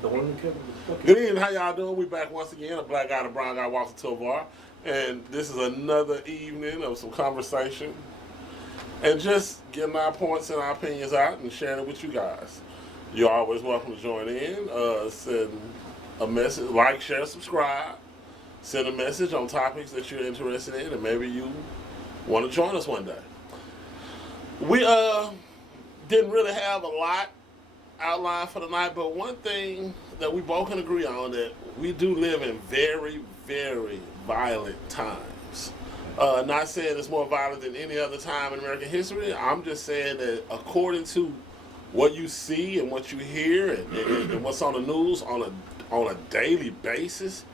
The one that covered the Good fucking. evening, how y'all doing? We back once again, a black guy, the brown guy, Walter Tovar. And this is another evening of some conversation and just getting our points and our opinions out and sharing it with you guys. You're always welcome to join in. Send a message, like, share, subscribe. Send a message on topics that you're interested in, and maybe you want to join us one day. We didn't really have a lot outlined for tonight, but one thing that we both can agree on that we do live in very, very violent times. Not saying it's more violent than any other time in American history. I'm just saying that according to what you see and what you hear and what's on the news on a daily basis,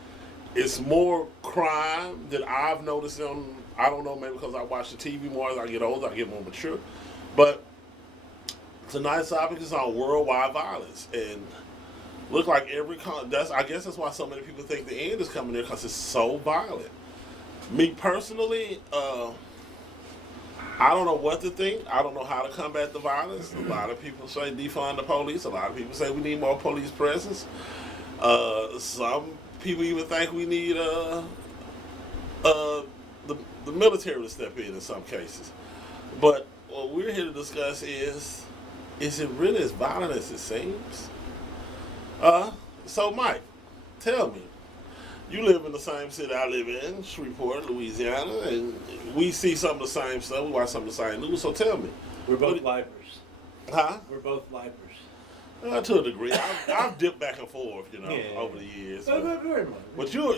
it's more crime than I've noticed on. I don't know, maybe because I watch the TV more as I get older, I get more mature. But tonight's topic is on worldwide violence, and look like I guess that's why so many people think the end is coming there because it's so violent. Me personally, I don't know what to think. I don't know how to combat the violence. A lot of people say defund the police. A lot of people say we need more police presence. Some people even think we need the military to step in some cases. But what we're here to discuss is it really as violent as it seems? So Mike, tell me, you live in the same city I live in, Shreveport, Louisiana, and we see some of the same stuff. We watch some of the same news. So tell me, We're both lifers. huh? We're both lifers. To a degree, I've dipped back and forth, Yeah. over the years. Very much. But you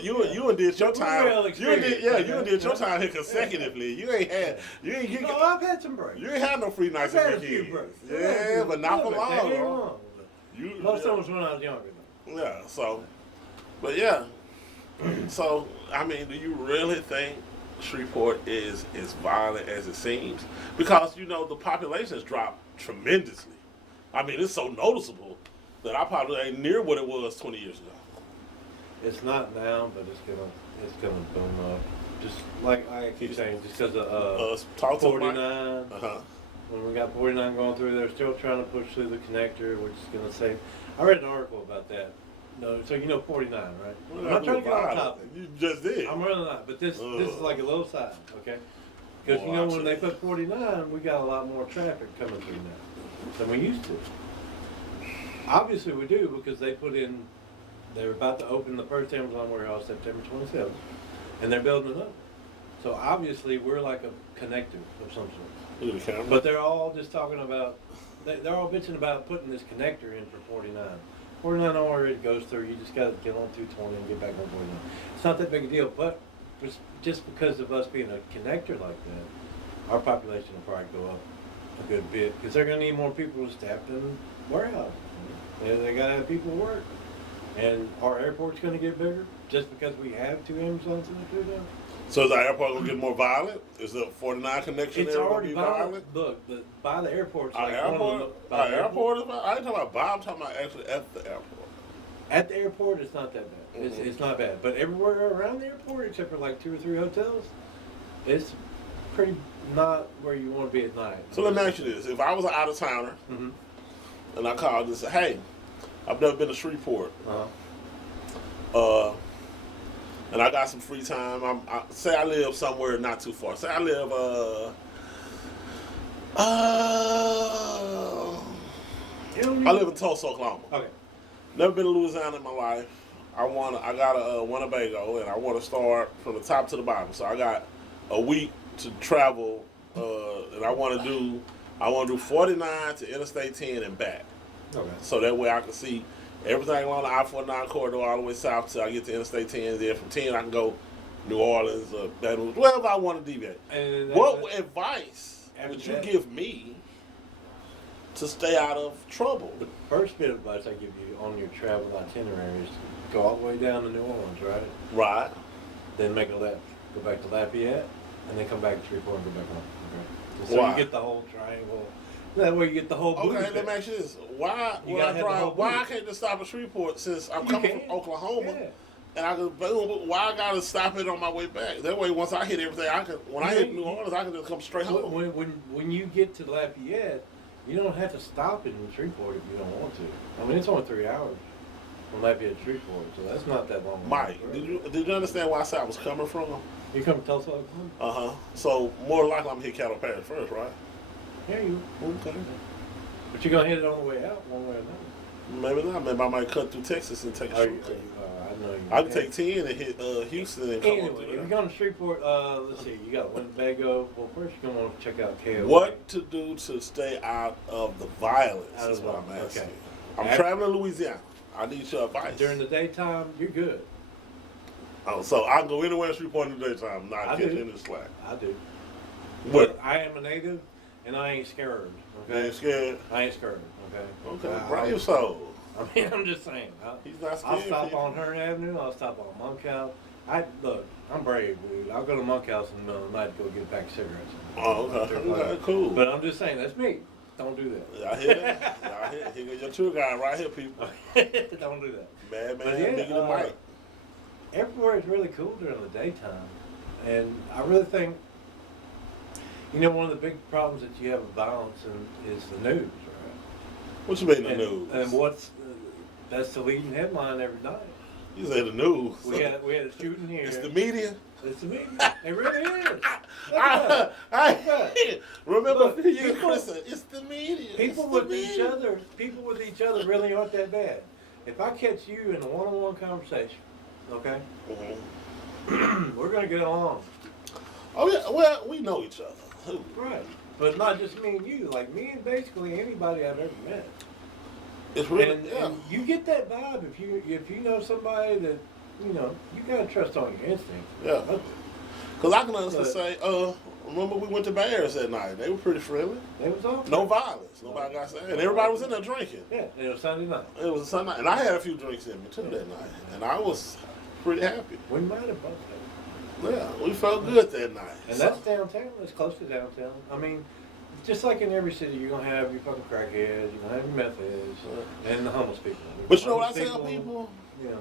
did your time. Well You did, experienced, you did your time here consecutively. You ain't had, you No, I've had some breaks. ain't had no free nights I've had and a few weekends. breaks. Yeah, but not for long. That ain't Bro. long. You, Most of them was when I was younger. Though. yeah. So, but yeah. So I mean, do you really think Shreveport is as violent as it seems? Because the population has dropped tremendously. I mean, it's so noticeable that our population ain't near what it was 20 years ago. It's not now, but it's gonna boom up. Just like I keep saying, just because of Talk to 49. Uh-huh. When we got 49 going through, they're still trying to push through the connector, which is gonna save. I read an article about that. No, so 49, right? I'm not trying to get off topic. You just did. I'm running out, but this is like a low side, okay? Because when they put 49, we got a lot more traffic coming through now than we used to. Obviously, we do because they're about to open the first Amazon warehouse September 27th, and they're building it up. So obviously, we're like a connector of some sort. Look at the camera. But they're all just talking about, they're all bitching about putting this connector in for 49. 49 already goes through, you just got to get on 220 and get back on 49. It's not that big a deal, but just because of us being a connector like that, our population will probably go up a good bit because they're going to need more people to staff in warehouses. They got to have people work. And our airport's going to get bigger just because we have 2 Amazons in the two now. So is our airport going to get more violent? Is the 49 connection It's there going to already be violent. violent? Look, by the airport's Our like airport? Our airport is violent? I ain't talking about Bob, I'm talking about actually at the airport. At the airport, it's not that bad. It's not bad. But everywhere around the airport, except for like 2 or 3 hotels, it's pretty not where you want to be at night. So let me ask you this. If I was an out-of-towner Mm-hmm. and I called and said, hey, I've never been to Shreveport, and I got some free time. Say I live somewhere not too far. Say I live, I live in Tulsa, Oklahoma. Okay. Never been to Louisiana in my life. I got a Winnebago, and I want to start from the top to the bottom. So I got a week to travel, and I want to do 49 to Interstate 10 and back. Okay. So that way I can see everything along the I-49 corridor all the way south till I get to Interstate 10. Then from 10 I can go New Orleans or Baton Rouge, wherever I want to deviate. What advice would you give me to stay out of trouble? The first bit of advice I give you on your travel itinerary is go all the way down to New Orleans, right? Right. Then make a left. Go back to Lafayette, and then come back to Shreveport and go back home. Okay. So Why? you get the whole triangle. That way you get the whole booty. Okay, let me ask you this. Why I can't just stop at Shreveport since I'm coming from Oklahoma? Yeah. And I can boom. Why I gotta stop it on my way back? That way, once I hit everything, when I hit New Orleans, I can just come straight home. When you get to Lafayette, you don't have to stop in Shreveport if you don't want to. I mean, it's only 3 hours. from Lafayette to Shreveport, so that's not that long. Mike, did you understand where I said I was coming from? You come to Tulsa, Oklahoma? Uh-huh. So more likely I'm gonna hit Cattle Parish first, right? Yeah, you. Okay. But you're gonna hit it on the way out, one way or another. Maybe not. Maybe I might cut through Texas and take a shortcut. I know you. I can take 10 and hit Houston and come Anyway, on if through you're there. going to Shreveport, let's see, you got Winnebago. Well, first you're gonna want to check out KO. What to do to stay out of the violence Out of is what I'm violence, asking. okay. I'm traveling to Louisiana. I need your advice. During the daytime, you're good. Oh, so I can go anywhere in Shreveport in the daytime, not I catch do. any slack. I do. What? But I am a native, and I ain't scared. You Okay. ain't scared? I ain't scared. Okay. Okay, brave soul. I mean, I'm just saying. He's not I'll scared. stop people. on Hearn Avenue. I'll stop on Monkhouse. Look. I'm brave, dude. I'll go to Monkhouse in the middle of the night to go get a pack of cigarettes. Oh, okay. Okay, cool. But I'm just saying, that's me. Don't do that. I hear that. I hear. Here goes your tour guide right here, people. Don't do that. Man, But man, yeah, bigger than Mike. Everywhere is really cool during the daytime, and I really think, one of the big problems that you have with violence is the news, right? What you mean the and, news? And that's the leading headline every night. You say the news. We had a shooting here. It's the media. It's the media. It really is. Look at that. Remember Look, a few years ago, people- they said, it's the media. People it's the with each media. other, really aren't that bad. If I catch you in a one-on-one conversation, okay, Mhm. we're gonna get along, Oh yeah, well we know each other. Who? right? But not just me and you, like me and basically anybody I've ever met. It's really And you get that vibe if you know somebody that you gotta trust on your instinct. Yeah. Because I can honestly But- say, remember we went to Bears that night. They were pretty friendly. It was all No violence. Nobody got sad. And everybody was in there drinking. Yeah, it was Sunday night. It was a Sunday night. And I had a few drinks in me too that night. And I was pretty happy. We might have both had. Yeah, we felt good that night. And So- that's downtown. It's close to downtown. I mean, just like in every city, you're gonna have your fucking crackheads, you're gonna have your meth heads, and the homeless people. But you know what I Homeless tell people? You know,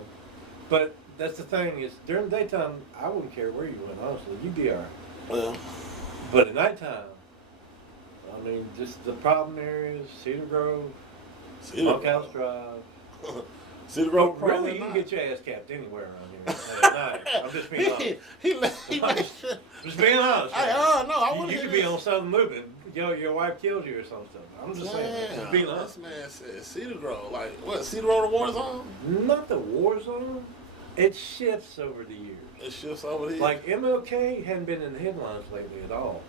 but that's the thing is during the daytime, I wouldn't care where you went. Honestly, you'd be alright. Well, But at nighttime, I mean, just the problem areas: Cedar Grove, Monkhouse Drive. Cedar Grove, But really, you can get your ass capped anywhere around here at night. I'm just being honest. he made sure. Just being honest. No, I You, wouldn't you could be on Southern Moving. Your wife kills you or something. I'm just saying. Just being This honest. man said Cedar Grove. Like, what, Cedar Grove the war zone? Not the war zone. It shifts over the years. It shifts over here. Like MLK hadn't been in the headlines lately at all.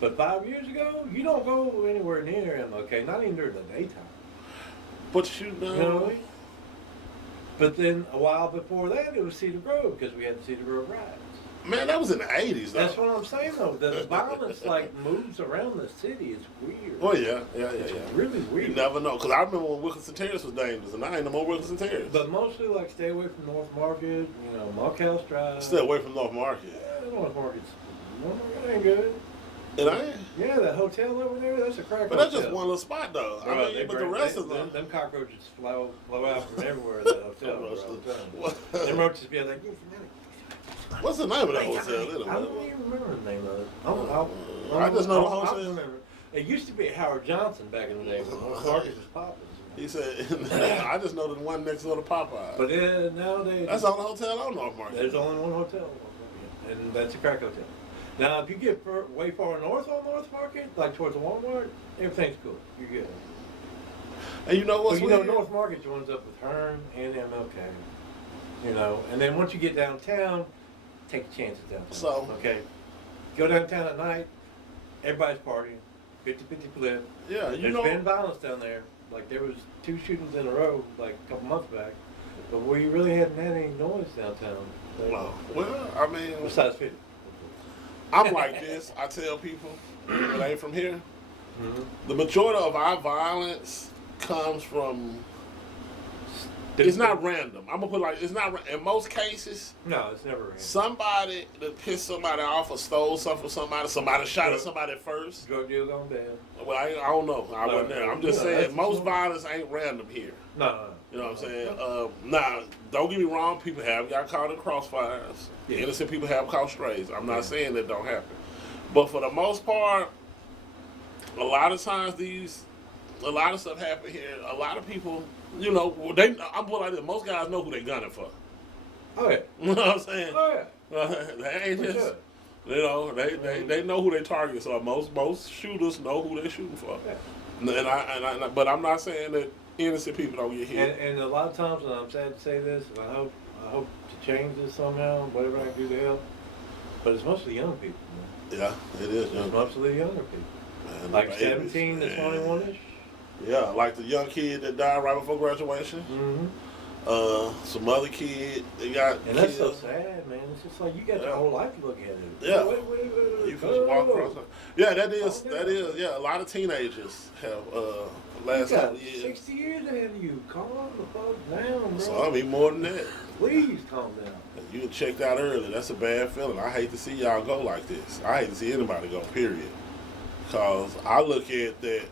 But 5 years ago, you don't go anywhere near MLK, not even during the daytime. But you know. You know what I mean? But then a while before that, it was Cedar Grove because we had the Cedar Grove riots. Man, that was in the 80s, though. That's what I'm saying, though. The violence like moves around the city. It's weird. Oh, yeah. It's really weird. You never know. Because I remember when Wilkinson Terrace was dangerous, and I ain't no more Wilkinson Terrace. But mostly like stay away from North Market, Monkhouse Drive. Stay away from North Market. Yeah, North Market's ain't good. It ain't. Yeah, that hotel over there, that's a crack But that's hotel. just one little spot, though. Bro, I mean, they but the break- rest they- of them. them cockroaches flow out from everywhere in that hotel. Bro, I'm telling you. Them roaches be like, What's the name of that I hotel? don't even remember the name of it. I just know the I'll hotel. remember. It used to be Howard Johnson back in the day when North Market was popping. He said, I just know the one next door to Popeye. But nowadays, That's the only hotel on North Market. there's only one hotel, and that's a crack hotel. Now, if you get way far north on North Market, like towards the Walmart, everything's cool. You're good. And you know what's But weird? North Market joins up with Hearn and MLK. And then once you get downtown, take a chance at downtown. So- okay, go downtown at night. Everybody's partying, 50-50 split. Yeah, you There's know. been violence down there. Like there was 2 shootings in a row, like a couple months back. But we really hadn't had any noise downtown. Well, I mean, Besides 50. I'm like this. I tell people that ain't from here. Mm-hmm. The majority of our violence comes from. It's not random. I'm gonna put it like it's not. In most cases, No, it's never random. somebody that pissed somebody off or stole something from somebody. Somebody shot at somebody first. Drug deals on bad. Well, I don't know. I wasn't there. I'm just Yeah, that's saying most true. violence ain't random here. No. You know what I'm saying? Now, don't get me wrong. People have got caught in crossfires. Yeah. Innocent people have caught strays. I'm not Yeah. saying that don't happen. But for the most part, a lot of times a lot of stuff happen here. A lot of people I'm put like this. Most guys know who they gunning for. Oh yeah. You know what I'm saying? Oh yeah. They ain't For just, sure. they know who their targets are. Most shooters know who they're shooting for. Yeah. But I'm not saying that innocent people don't get hit. And a lot of times, and I'm sad to say this, and I hope to change this somehow, whatever I can do to help. But it's mostly young people, man. Yeah, it is. It's Young. mostly younger people, Man, like the 17 babies, to man. 21ish. Yeah, like the young kid that died right before graduation. Mm-hmm. Some other kid they got And that's so killed. sad, man. It's just like you got Yeah. your whole life to look ahead of. Yeah. Wait. You can just walk across. Yeah, that is. Oh, yeah. That is. Yeah, a lot of teenagers have You last got couple of years. 60 years ahead of you. Calm the fuck down, bro. So I mean more than that. Please calm down. You can check out early. That's a bad feeling. I hate to see y'all go like this. I hate to see anybody go. Period. Cause I look at that.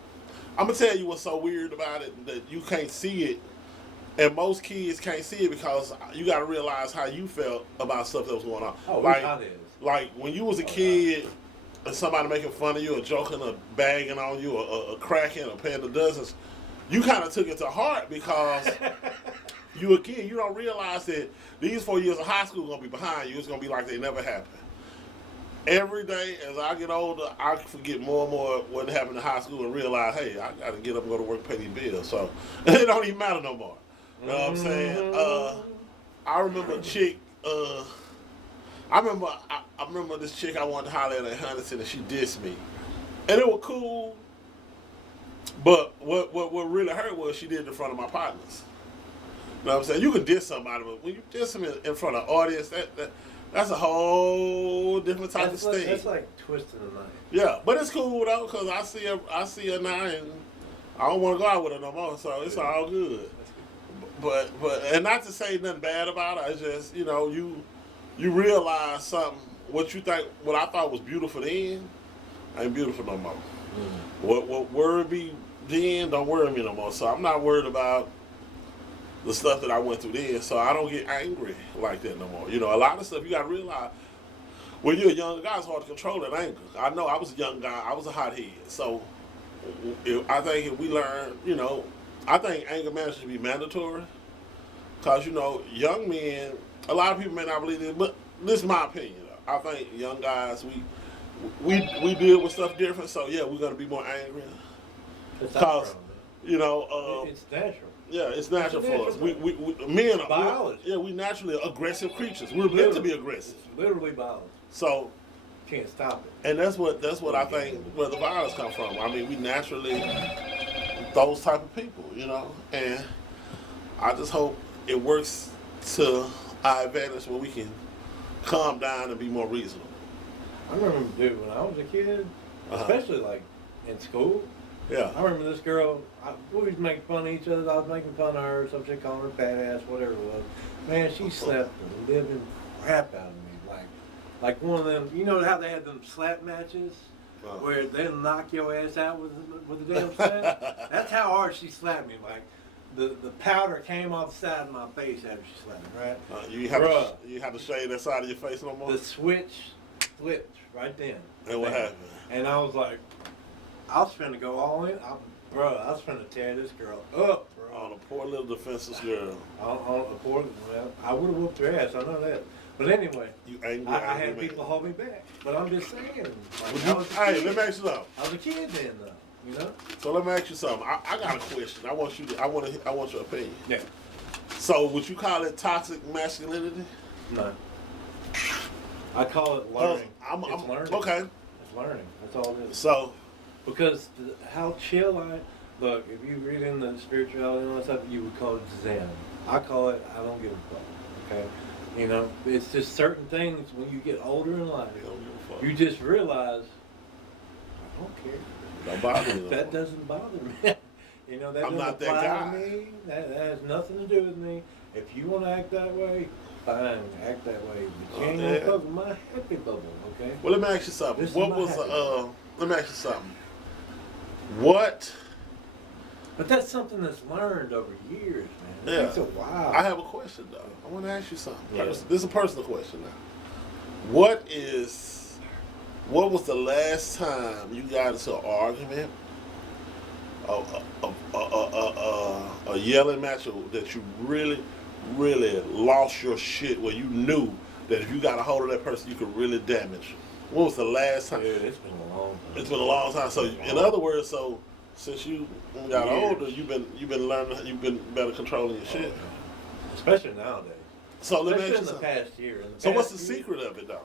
I'm gonna tell you what's so weird about it, that you can't see it, and most kids can't see it because you got to realize how you felt about stuff that was going on. Oh, like, it's how it is. like when you was a kid and somebody making fun of you or joking or bagging on you or cracking or paying the dozens, you kind of took it to heart because you a kid. You don't realize that these 4 years of high school gonna be behind you. It's gonna be like they never happened. Every day as I get older, I forget more and more what happened in high school and realize, hey, I got to get up and go to work and pay these bills. So it don't even matter no more. You know what I'm saying? I remember a chick. I remember this chick I wanted to holler at Huntington, and she dissed me, and it was cool. But what really hurt was she did it in front of my partners. You know what I'm saying? You can diss somebody, but when you diss them in front of an audience, that's a whole different type of stage. That's like twisting the knife. Yeah, but it's cool though, cause I see her now, and I don't want to go out with her no more, so it's all good. But and not to say nothing bad about her, it's just you realize something. What I thought was beautiful then, ain't beautiful no more. Mm-hmm. What worried me then don't worry me no more. So I'm not worried about the stuff that I went through then, so I don't get angry like that no more. A lot of stuff you gotta realize when you're a young guy, it's hard to control that anger. I know I was a young guy, I was a hothead, so I think if we learn, I think anger management should be mandatory, because young men, a lot of people may not believe this, but this is my opinion. I think young guys, we deal with stuff different, so yeah, we're gonna be more angry, because it's natural. Yeah, it's natural for us. We men are biology. we naturally aggressive creatures. We're meant to be aggressive. It's literally biology. So can't stop it. And that's what I think where the violence come from. I mean, we naturally those type of people, and I just hope it works to our advantage where we can calm down and be more reasonable. I remember, dude, when I was a kid, especially like in school. Yeah. I remember this girl, we was making fun of each other. I was making fun of her, some shit calling her fat ass, whatever it was. Man, she slapped the living crap out of me. Like one of them, you know how they had them slap matches? Where they'll knock your ass out with the damn slap? That's how hard she slapped me. Like, the powder came off the side of my face after she slapped me, right? You have to shave that side of your face no more? The switch flipped right then. And what happened? And I was like, I was finna go all in. I was finna tear this girl up, bro. Oh, the poor little defenseless girl. I would have whooped her ass, I know that. But anyway, you angry, I had people hold me back. But I'm just saying. Hey, let me ask you something. I was a kid then, though. So let me ask you something. I got a question. I want your opinion. Yeah. So would you call it toxic masculinity? No. I call it learning. It's learning. Okay. It's learning. That's all it is. So. Because how chill look, if you read in the spirituality and all that stuff, you would call it Zen. I call it, I don't give a fuck. Okay? It's just certain things when you get older in life, you just realize, I don't care. Don't bother me. That doesn't bother me. That I'm doesn't not that apply guy. to me. That has nothing to do with me. If you want to act that way, fine, act that way. But you ain't gonna fuck with my happy bubble, okay? Well, let me ask you something. Let me ask you something. But that's something that's learned over years, man. It takes a while. I have a question though. I want to ask you something. Yeah. This is a personal question now. What was the last time you got into an argument a yelling match that you really, really lost your shit where you knew that if you got a hold of that person, you could really damage? When was the last time? Dude, it's been a long time. It's been a long time. So, in other words, so since you got Years. older, you've been learning, you've been better controlling your shit. Especially nowadays. So let me Especially ask in you the something. past year. So what's the secret of it though?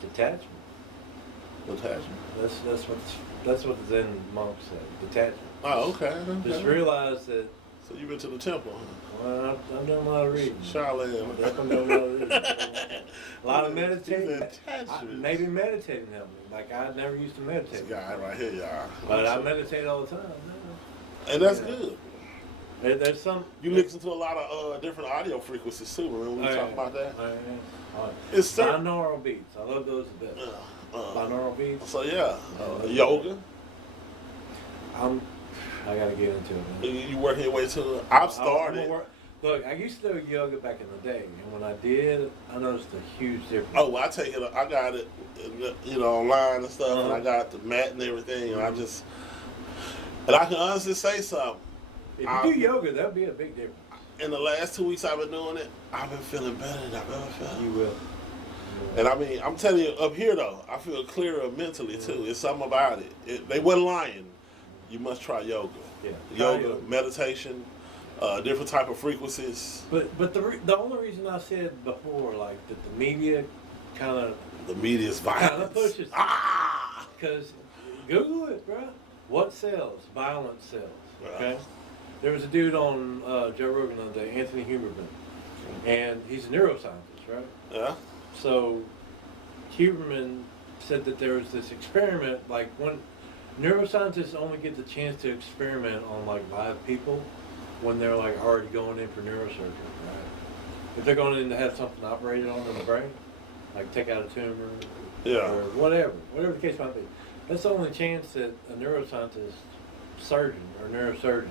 Detachment. Attachment. That's what the Zen monks say. Detachment. Oh, okay. Just realize that. So you've been to the temple, huh? Well, I've done a lot of reading. Shaolin. I've done a lot of reading. A lot of meditating. Attachment. Maybe meditating helped me. Like I never used to This meditate. guy right here, y'all. But I meditate all the time. And that's Yeah. good. There's some. You listen to a lot of different audio frequencies too. Remember we talked about that? It's certain. Binaural beats. I love those the best. Binaural beats. So yeah, yoga. I gotta get into it, man. You working your way to it. I've I'm started. Look, I used to do yoga back in the day, and when I did, I noticed a huge difference. Oh, well, I take it. I got it, online and stuff, and I Uh-huh. got the mat and everything, and I can honestly say something. If you do yoga, that'll be a big difference. In the last 2 weeks I've been doing it, I've been feeling better than I've ever felt. You will. And I mean, I'm telling you, up here though, I feel clearer mentally too. It's something about it. They wasn't lying. You must try yoga. Yeah. Yoga, meditation, different type of frequencies. But the only reason I said before, like that the media kind of The media's violence. pushes. Ah! Because Google it, bro. What sells? Violence sells. Okay. Right. There was a dude on Joe Rogan the other day, Anthony Huberman, and he's a neuroscientist, right? Yeah. So Huberman said that there was this experiment, like when neuroscientists only get the chance to experiment on like live people when they're like already going in for neurosurgery, right? If they're going in to have something operated on in the brain, like take out a tumor, Yeah. or whatever the case might be. That's the only chance that a neuroscientist, surgeon or neurosurgeon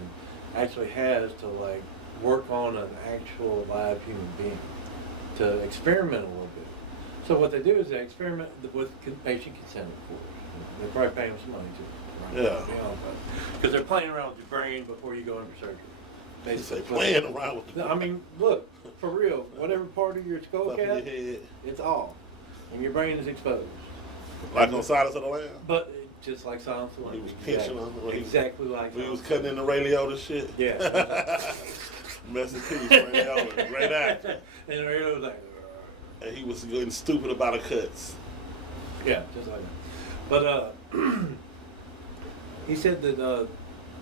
actually has to like work on an actual live human being to experiment a little bit. So what they do is they experiment with patient consent, of course. They probably pay them some money too. Right? Yeah. Because they're playing around with your brain before you go in for surgery. They say playing around with I mean, look, for real, whatever part of your skull stuff in your cap, head. it's off. And your brain is exposed. Like on Silence of the Lambs. But just like Silence of the He Lambs. was pinching on when Exactly like he was Silence of cutting the in the Ray Liotta shit. Yeah. Rest in peace, Ray Liotta. Great actor. And the radio was like, And he was getting stupid about the cuts. yeah, just like that. But he said that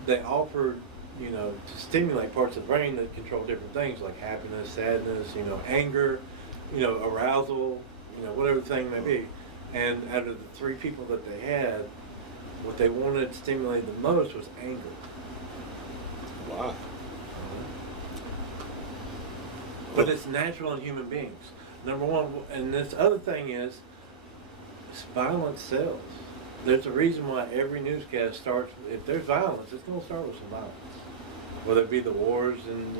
they offered, to stimulate parts of the brain that control different things like happiness, sadness, anger, arousal, whatever the thing may be. And out of the 3 people that they had, what they wanted to stimulate the most was anger. Wow. But it's natural in human beings. Number one, and this other thing is, violence sells. There's a reason why every newscast starts, if there's violence, it's going to start with some violence. Whether it be the wars in,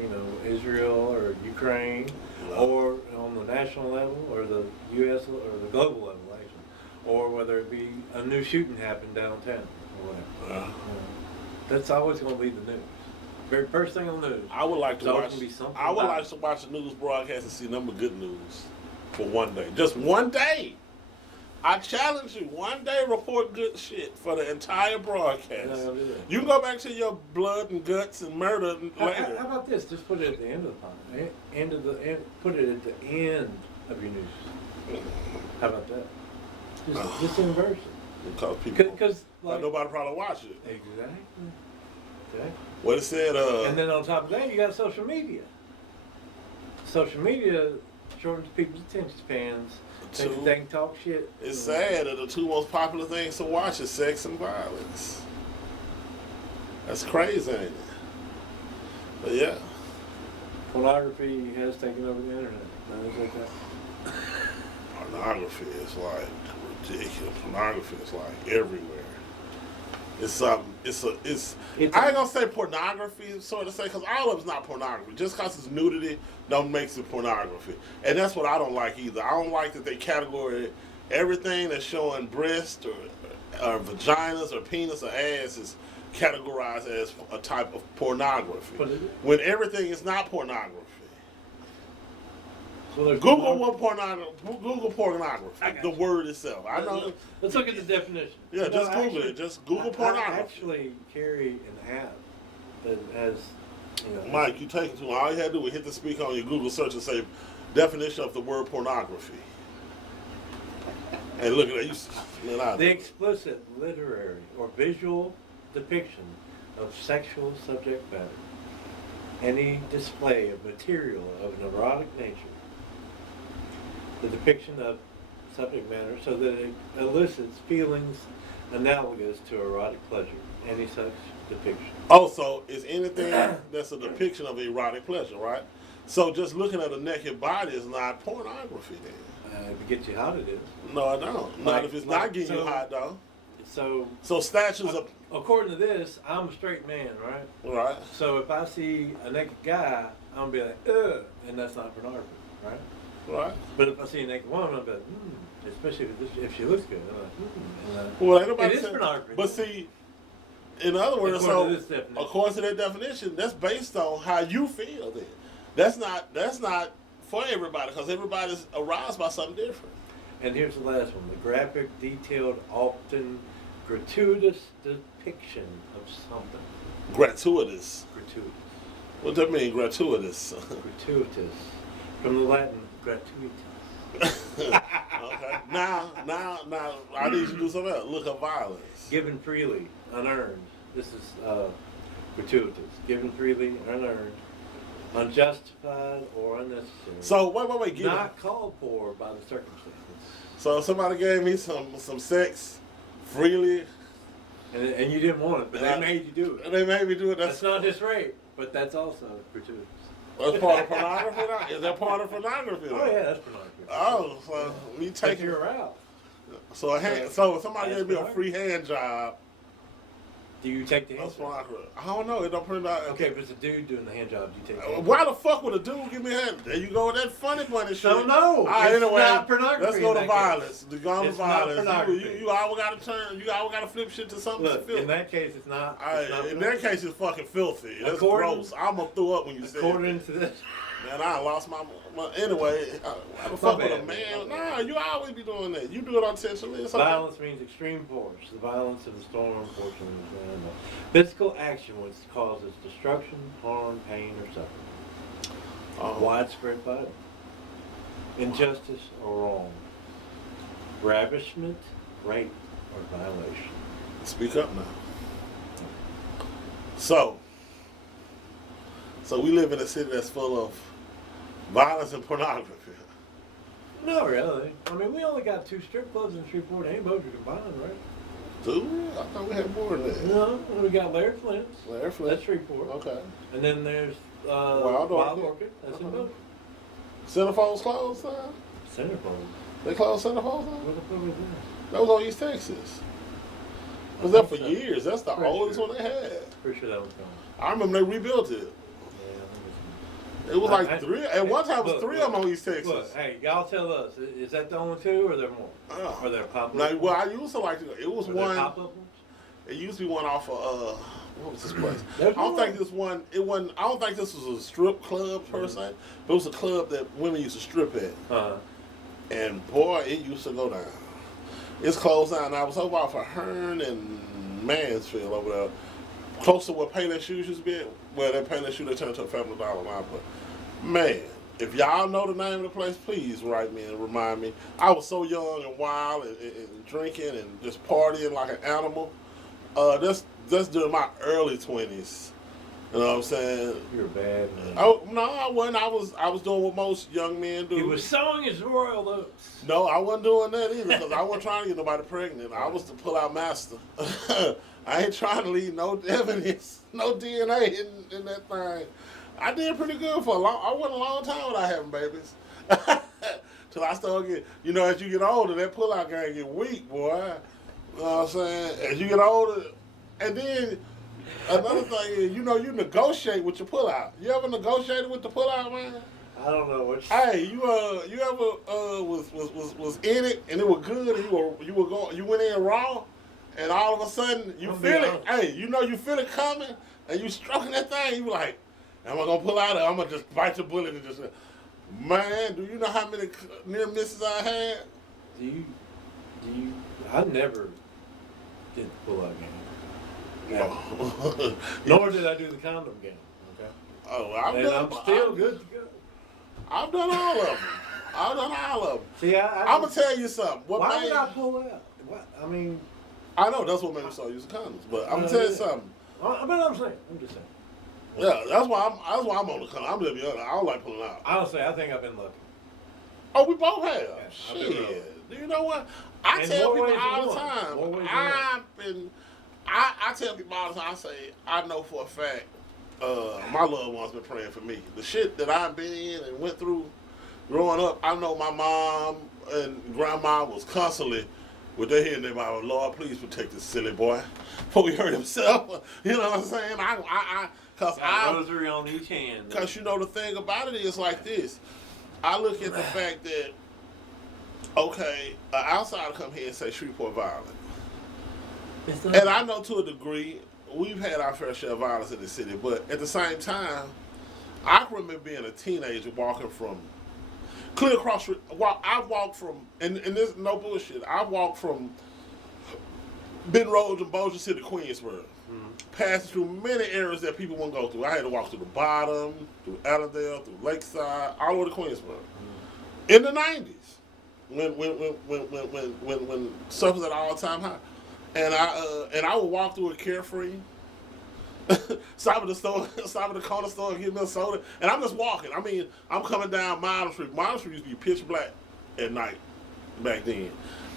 Israel or Ukraine, or on the national level, or the U.S. or the global level, actually, or whether it be a new shooting happened downtown, or whatever. That's always going to be the news. Very first thing on the news. I would like to There's always watch. gonna be something I would about like to watch the news broadcast and see number good news for one day. Just one day. I challenge you. One day, report good shit for the entire broadcast. I'll do that. You can go back to your blood and guts and murder later. How about this? Just put it at the end of the time. Put it at the end of your news. How about that? Just inverse it. Because people, Because like, nobody probably watch it. Exactly. What it said. And then on top of that, you got social media. Social media shortens people's attention spans. They can talk shit. It's sad that the 2 most popular things to watch is sex and violence. That's crazy, ain't it? But yeah. Pornography has taken over the internet. Is like that? Pornography is like ridiculous. Pornography is like everywhere. It's something. I ain't gonna say pornography, sort of say, because all of it's not pornography. Just because it's nudity, don't make it pornography. And that's what I don't like either. I don't like that they categorize everything that's showing breast or vaginas or penis or ass categorized as a type of pornography. But When everything is not pornography. so there's Google what pornography. Google pornography. I got The you. word itself. I know. Let's look at the definition. Yeah, You know, just Google actually, it. Just Google I pornography. actually carry an app that has, you know, Mike, you take it to all you had to do was hit the speaker on your Google search and say definition of the word pornography. And look at that. the explicit literary or visual depiction of sexual subject matter. Any display of material of an erotic nature. The depiction of subject matter so that it elicits feelings analogous to erotic pleasure. Any such depiction. Oh, so is anything that's a depiction of erotic pleasure, right? So just looking at a naked body is not pornography then. If it gets you hot, it is. No, I don't. Not Like- if it's like, not getting you so- hot, though. So, So statues of according to this, I'm a straight man, right? right, So if I see a naked guy, I'm gonna be like, ugh, and that's not pornography, right? right. But if I see a naked woman, I'll be like, especially if she looks good. I'm like, Well, ain't nobody It is said- pornography. But see, in other words, According to so this definition. according to that definition, that's based on how you feel. Then that's not for everybody because everybody's aroused by something different. And here's the last one: the graphic, detailed, often gratuitous depiction of something. Gratuitous. Gratuitous. What does that mean? Gratuitous. Gratuitous. From the Latin, gratuitas. Okay. Now, I need you to do something else. Look up violence. Given freely, unearned. This is gratuitous. Given freely, unearned. Unjustified or unnecessary. So wait. Give Not called for by the circumstances. So somebody gave me some sex freely, And you didn't want it, but they made you do and it. they made me do it. That's not just rape, but that's also gratuitous. That's part of pornography. Now? Is that part of pornography? Oh though? yeah, that's pornography. Oh, so we Take take it. your out. So so if somebody That's gave me a pornography. free hand job. Do you take the hand That's job? pornography. I don't know. It don't print out. Okay, if it's a dude doing the hand job, do you take the hand Why the fuck would a dude give me a hand? There you go with that funny shit. So no, All right, it's anyway, not pornography let's go in to that violence. The gun It's of not violence. pornography. You always gotta turn. You always gotta flip shit to something Look, filthy. in that case, it's not. All It's not right, in that case, it's fucking filthy. That's According- gross. I'm gonna throw up when you say it. According to this, Man, I lost my anyway. Why the fuck with a man? Nah, you always be doing that. You do it intentionally. It's okay. violence means extreme force. The violence of the storm, portion of physical action which causes destruction, harm, pain, or suffering. Widespread violence, injustice or wrong, ravishment, rape, or violation. Speak up now. So we live in a city that's full of violence and pornography. Not really. I mean, we only got 2 strip clubs in Shreveport. Ain't both are combined, right? Do we? I thought we had more than that. No, we got Larry Flint's. Larry Flint. That's Shreveport. Okay. And then there's Wild Orchid. Orchid. That's in Uh-huh. Boca. Centerfolds closed now? Centerfold. They closed Centerfolds now? What the fuck was that? That was on East Texas. It was there for So. years. That's the Pretty oldest sure. one they had. Pretty sure that was gone. I remember they rebuilt it. Yeah, I think It was I- like I- 3. At one time, it was look, 3 of them on East it's. Texas. Look, hey, y'all tell us. Is that the only 2 or are there more? Oh. Are there pop-up Now, well, I ones? used to like to go. It was Are there one. pop-up ones? It used to be one off of what was this place? I There's don't one. think this one. It wasn't. I don't think this was a strip club per se, but it was a club that women used to strip at. Uh-huh. And boy, it used to go down. It's closed down. I was over off of Hearn and Mansfield over there, close to where Payless Shoes used to be. Where that Payless Shoe they turned to a Family Dollar line. But man, if y'all know the name of the place, please write me and remind me. I was so young and wild and drinking and just partying like an animal. That's during my early 20s. You know what I'm saying? You're a bad man. Oh no, I wasn't. I was doing what most young men do. He was sowing his royal oats. No, I wasn't doing that either because I wasn't trying to get nobody pregnant. I was the pull-out master. I ain't trying to leave no evidence, no DNA in that thing. I did pretty good for I went a long time without having babies. Till I started getting, as you get older, that pull-out game get weak, boy. You know what I'm saying? As you get older, and then another thing is, you negotiate with your pull-out. You ever negotiated with the pull-out, man? I don't know what. Hey, you ever was in it and it was good and you went in raw and all of a sudden you I'm feel being it. Hey, you know you feel it coming, and you stroking that thing. You like, am I gonna pull out? Or I'm gonna just bite the bullet and just, man. Do you know how many near misses I had? Do you? I never did the pull-out game. No. Nor did I do the condom game. Okay. Oh, And I'm still good to go. I've done all of them. I've done all of them. See, I'm gonna tell you something. Why would I pull out? What? I mean, I know that's what made me start using condoms, but I'm gonna tell you something. I mean, I'm just saying. Yeah, that's why I'm on the condom. I'm gonna be honest. I don't like pulling out. Honestly, I think I've been lucky. Oh, we both have. Yeah, I've been real. Shit. Do you know what? I In tell more people ways all than the one. time. More ways than I tell people all the time. I say I know for a fact. My loved ones been praying for me. The shit that I've been in and went through growing up, I know my mom and grandma was constantly with their head in their mouth, Lord, please protect this silly boy before he hurt himself. You know what I'm saying? Rosary on each hand. Because you know the thing about it is like this. I look at the fact that, okay, an outsider come here and say Shreveport violent. And I know to a degree, we've had our fair share of violence in the city, but at the same time, I can remember being a teenager walking from clear across. I walked from, and this no bullshit. I walked from Benton Road and Bossier City to Queensboro, passing through many areas that people wouldn't go through. I had to walk through the bottom, through Allendale, through Lakeside, all the way to Queensboro. In the '90s, when stuff was at all time high, and I would walk through it carefree. Stop at the corner store and get me a soda. And I'm just walking. I mean, I'm coming down Miles Street. Miles Street used to be pitch black at night back then.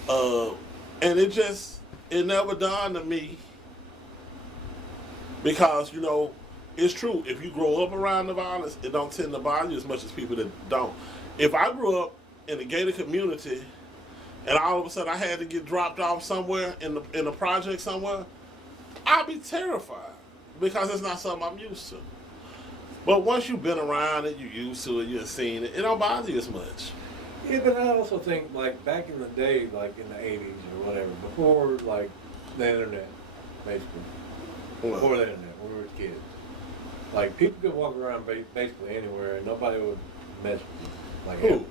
And it never dawned on me because, you know, it's true. If you grow up around the violence, it don't tend to bother you as much as people that don't. If I grew up in a gated community and all of a sudden I had to get dropped off somewhere in the project somewhere, I'd be terrified. Because it's not something I'm used to. But once you've been around it, you're used to it, you've seen it, it don't bother you as much. Yeah, but I also think, like, back in the day, like in the 80s or whatever, before, like, the internet, basically. Before the internet, when we were kids. Like, people could walk around basically anywhere and nobody would mess with you. Like, Who?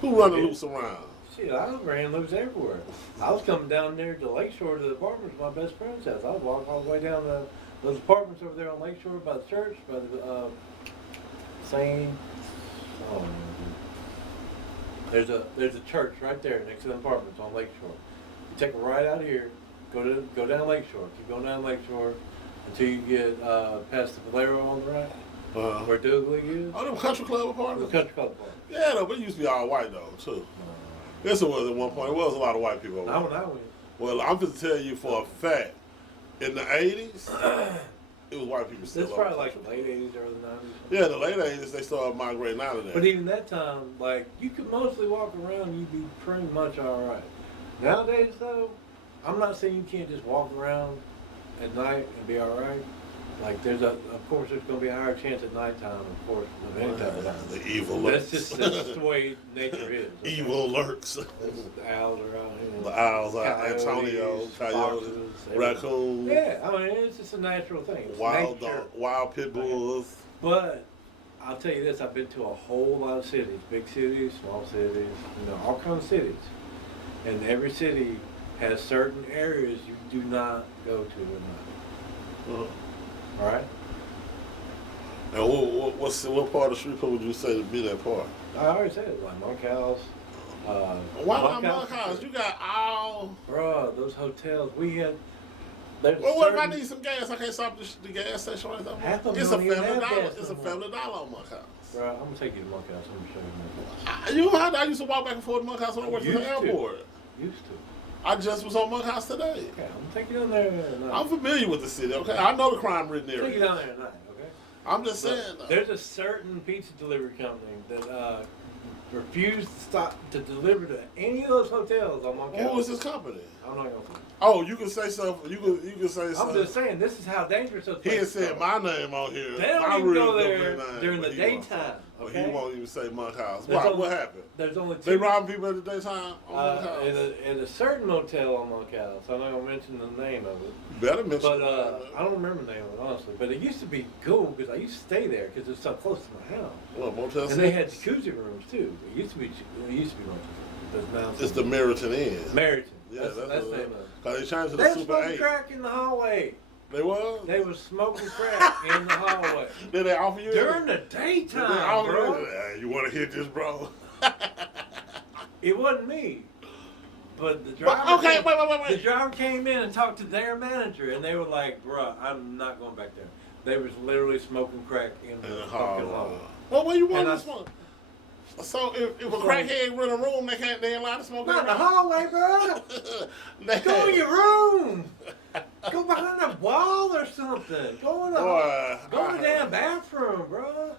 Who running loose around? Shit, I ran loose everywhere. I was coming down there to Lakeshore to the apartments my best friend's house. I was walking all the way down to those apartments over there on Lakeshore by the church, by the there's a church right there next to the apartments on Lakeshore. You take a right out of here, go down Lakeshore, keep going down Lakeshore until you get past the Valero on the right, where Doug League is. Oh, them country club apartments? The country club apartments. Yeah, though, but it used to be all white though too. Yes, it was at one point. It was a lot of white people over there. Not when I went. Well, I'm going to tell you for a fact, in the 80s, it was white people still. That's probably like the late 80s, early 90s. Yeah, in the late 80s, they started migrating out of there. But even that time, like, you could mostly walk around and you'd be pretty much all right. Nowadays, though, I'm not saying you can't just walk around at night and be all right. Like, of course, there's going to be a higher chance at nighttime, of course, of any type of night. The evil lurks. That's just the way nature is. Okay? Evil lurks. The owls are out here. The owls are Coyotes, Antonio, coyotes, foxes, raccoons. Yeah, I mean, it's just a natural thing. It's nature. Wild pit bulls. But I'll tell you this, I've been to a whole lot of cities, big cities, small cities, you know, all kinds of cities. And every city has certain areas you do not go to at night. All right? And what part of Shreveport would you say to be that part? I already said it, like Monk House. Why not Monk House? You got all... Bruh, those hotels, we had... Well, what if I need some gas? I can't stop the gas station right there. Half of them It's a don't even $family have dollar. gas It's a no $family dollar on Monk House. Bruh, I'm going to take you to Monk House. I'm going to show you Monk House. You know how I used to walk back and forth to Monk House when I worked at the airport. Used to. I just was on Monk House today. Okay, I'm going to take you down there at night. I'm familiar with the city, okay? I know the crime-ridden Take you area. down there at night, okay? I'm just saying. There's a certain pizza delivery company that refused to stop to deliver to any of those hotels on Montgomery. Who is this company? I'm not gonna say. Oh, you can say something. You can say I'm something. just saying, this is how dangerous those He had places said are. my name on here. They don't my even real go there government name, during but the he won't daytime, say- but okay? he won't even say Monk House. There's Why? only- What happened? There's only They two. robbing people at the daytime on Monk House. In a certain motel on Monk House. I'm not gonna mention the name of it. You better mention But it. I don't remember the name of it, honestly. But it used to be cool because I used to stay there because it's so close to my house. Well, Motel And they had 6? jacuzzi rooms too. It used to be Motel. But now It's the Meriton Inn. Meriton. Yeah, that's the name of it. Cause they changed to They the were Super smoking 8. crack in the hallway. They was? They were smoking crack in the hallway. Did they offer you During the Did they daytime, offer bro. you? You want to hit this, bro? It wasn't me. But the But, driver, okay, came, wait. the driver came in and talked to their manager, and they were like, "Bruh, I'm not going back there." They was literally smoking crack in the fucking hallway. Well, where you want And to I- smoke? So if a crackhead rent a room, they ain't allowed to smoke Not in the in hallway, bro. Go in your room. Go behind a wall or something. Go in the Boy, go in the I damn bathroom, bro.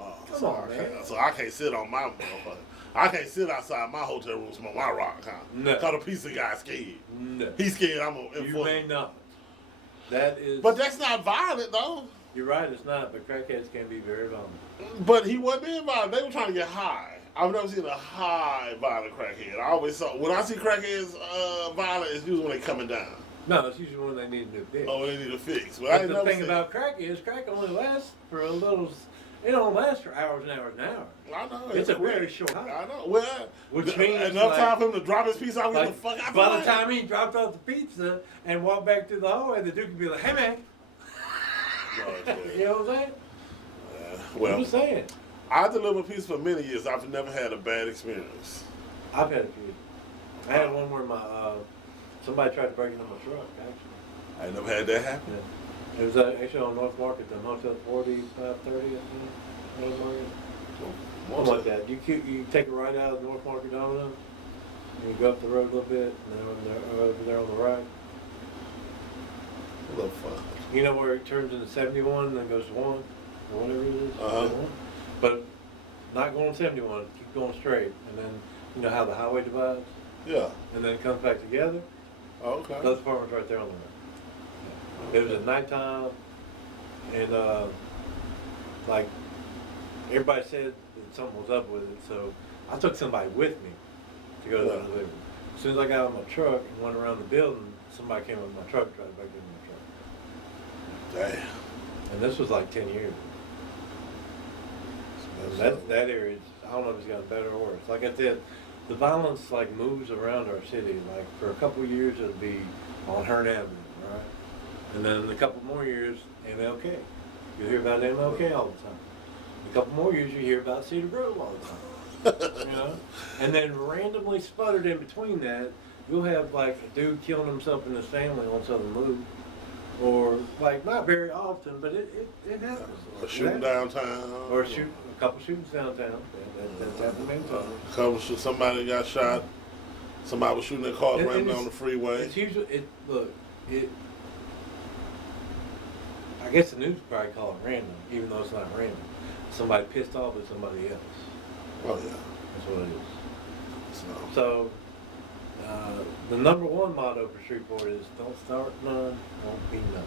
Oh, Come so on, I man. can't- So I can't sit on my motherfucker. I can't sit outside my hotel room smoke my rock, huh? No. Cause the piece of guy scared. No, He's scared I'm gonna you enforce. may not. That is. But that's not violent though. You're right. It's not. But crackheads can be very violent. But he wasn't being violent. They were trying to get high. I've never seen a high violent crackhead. I always saw when I see crackheads violent, it's usually when they coming down. No, it's usually when they need a new fix. Oh, they need a fix. But I But ain't the never thing seen. about crack is crack only lasts for a little. It don't last for hours and hours and hours. I know It's a quick. very short high. I know. Well, Which means, enough like- time for him to drop his piece off and get Like, the fuck out. by the time he dropped off the pizza and walked back through the hallway, the dude could be like, "Hey man," you know what I'm saying? I'm Well, just saying. I delivered pizza for many years. I've never had a bad experience. I've had a few. I had one where my somebody tried to break into my truck. Actually, I ain't never had that happen. yeah. It was actually on North Market, the Hotel 4530, I think. North Market. Something like that. You take a right out of North Market Domino, and you go up the road a little bit, and then over there on the right. A little fun. You know where it turns into 71 and then goes to 1, or whatever it is? Uh-huh. 71? But not going 71, keep going straight. And then, you know how the highway divides? Yeah. And then it comes back together? Oh, okay. Those apartments right there on the right. It was at nighttime, and like, everybody said that something was up with it, so I took somebody with me to go to the Yeah. delivery. As soon as I got out of my truck and went around the building, somebody came up with my truck and tried to break into my truck. Damn. And this was like 10 years ago. And that area, I don't know if it's gotten better or worse. Like I said, the violence like moves around our city. Like for a couple of years, it'll be on Hearn Avenue, right? And then in a couple more years, MLK. You'll hear about MLK all the time. In a couple more years, you hear about Cedar Grove all the time. You know? And then randomly sputtered in between that, you'll have like a dude killing himself and his family on Southern Loop. Or like not very often, but it happens. Or shooting downtown. Or shoot a couple shootings downtown. That's happened many times. Somebody got shot. Somebody was shooting their cars And running it's- down the freeway. It's usually I guess the news would probably call it random, even though it's not random. Somebody pissed off at somebody else. Oh yeah. That's what it is. So, So the number one motto for Shreveport is don't start none, won't be none.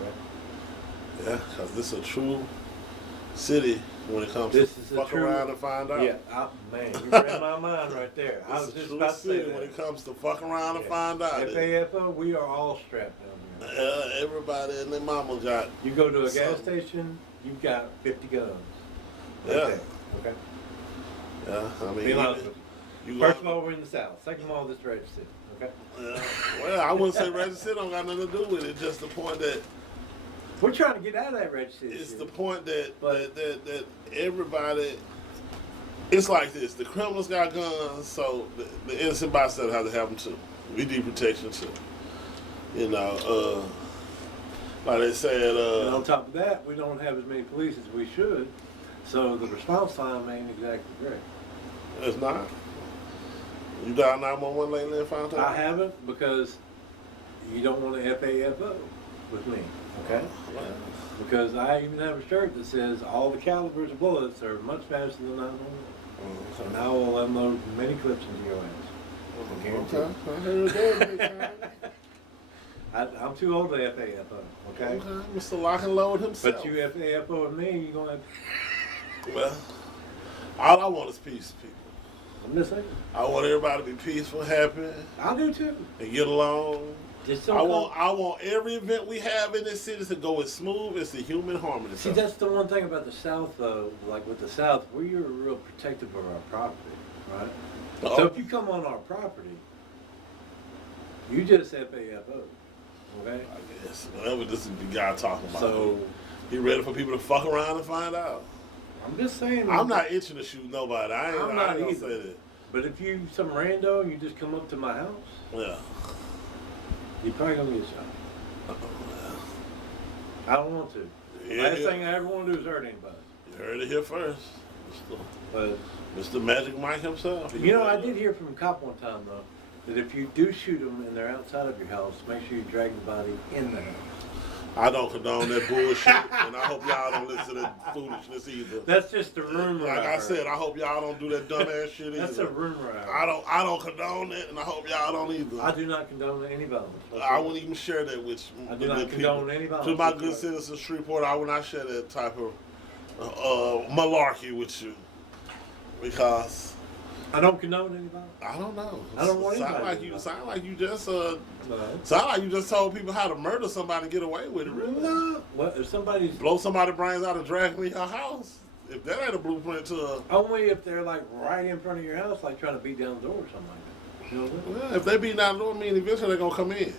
Okay? yeah, because this is a true city when it comes This to is a fuck true- around and find out. Yeah, man, you read my mind right there. I was It's a just true about to say city when that. it comes to fuck around and Yeah. find out. FAFO, we are all strapped down here. Everybody and their mama got. You go to a gas Something. station, you've got 50 guns. Yeah. Okay. Okay. Yeah, I mean, Be honest with you you. First go- of all, we're in the South. Second of all, this red city. Okay. Yeah. Well, I wouldn't say Red City don't got nothing to do with it. Just the point that We're trying to get out of that red city. it's shit. the point that But- that everybody. It's like this: the criminals got guns, so the innocent bystander has to have them too. We need protection too. You know, like they said. And on top of that, we don't have as many police as we should, so the response time ain't exactly great. It's not. You dialed 911 lately and found out? I haven't because you don't want to FAFO with me. Okay? Well, Because I even have a shirt that says all the calibers of bullets are much faster than 9mm. And I will unload many clips into your ass. I guarantee okay. it. I heard that big time. I'm too old to FAFO, okay? Okay, Mr. Lock and Load himself. But you FAFO with me, you're going to Well, all I want is peace, people. I'm just saying. I want everybody to be peaceful, happy, I'll do too. and get along. Just I want every event we have in this city to go as smooth as the human harmony. See, that's the one thing about the South, though. Like with the South, we're real protective of our property, right? Uh-oh. So if you come on our property, you just FAFO, okay? I guess. Whatever this is the guy talking about. So He ready for people to fuck around and find out. I'm just saying. I'm not itching to shoot nobody. I ain't I'm gonna not say either. that. But if you some rando and you just come up to my house, Yeah. you're probably gonna get shot. I don't want to. Yeah, Last yeah. thing I ever want to do is hurt anybody. You heard it here first. But Mr. Magic Mike himself. you know, I did hear from a cop one time though that if you do shoot them and they're outside of your house, make sure you drag the body in the house. I don't condone that bullshit, and I hope y'all don't listen to that foolishness either. That's just a rumor. Like I heard. said, I hope y'all don't do that dumbass shit either. That's a rumor. I heard. I don't condone it, and I hope y'all don't either. I do not condone any violence. I wouldn't even share that with I do not condone any violence. To my good citizens, Shreveport, I would not share that type of malarkey with you, because I don't condone any violence. I don't know. I don't want sound anybody like to you know. sound like you just No. sound like you just told people how to murder somebody and get away with it. Really? No. What if somebody's Blow somebody's brains out and drag me your house? If that ain't a blueprint to a only if they're like right in front of your house, like trying to beat down the door or something like that. You know what I mean? well, if they beat down the door, I mean eventually they're gonna come in.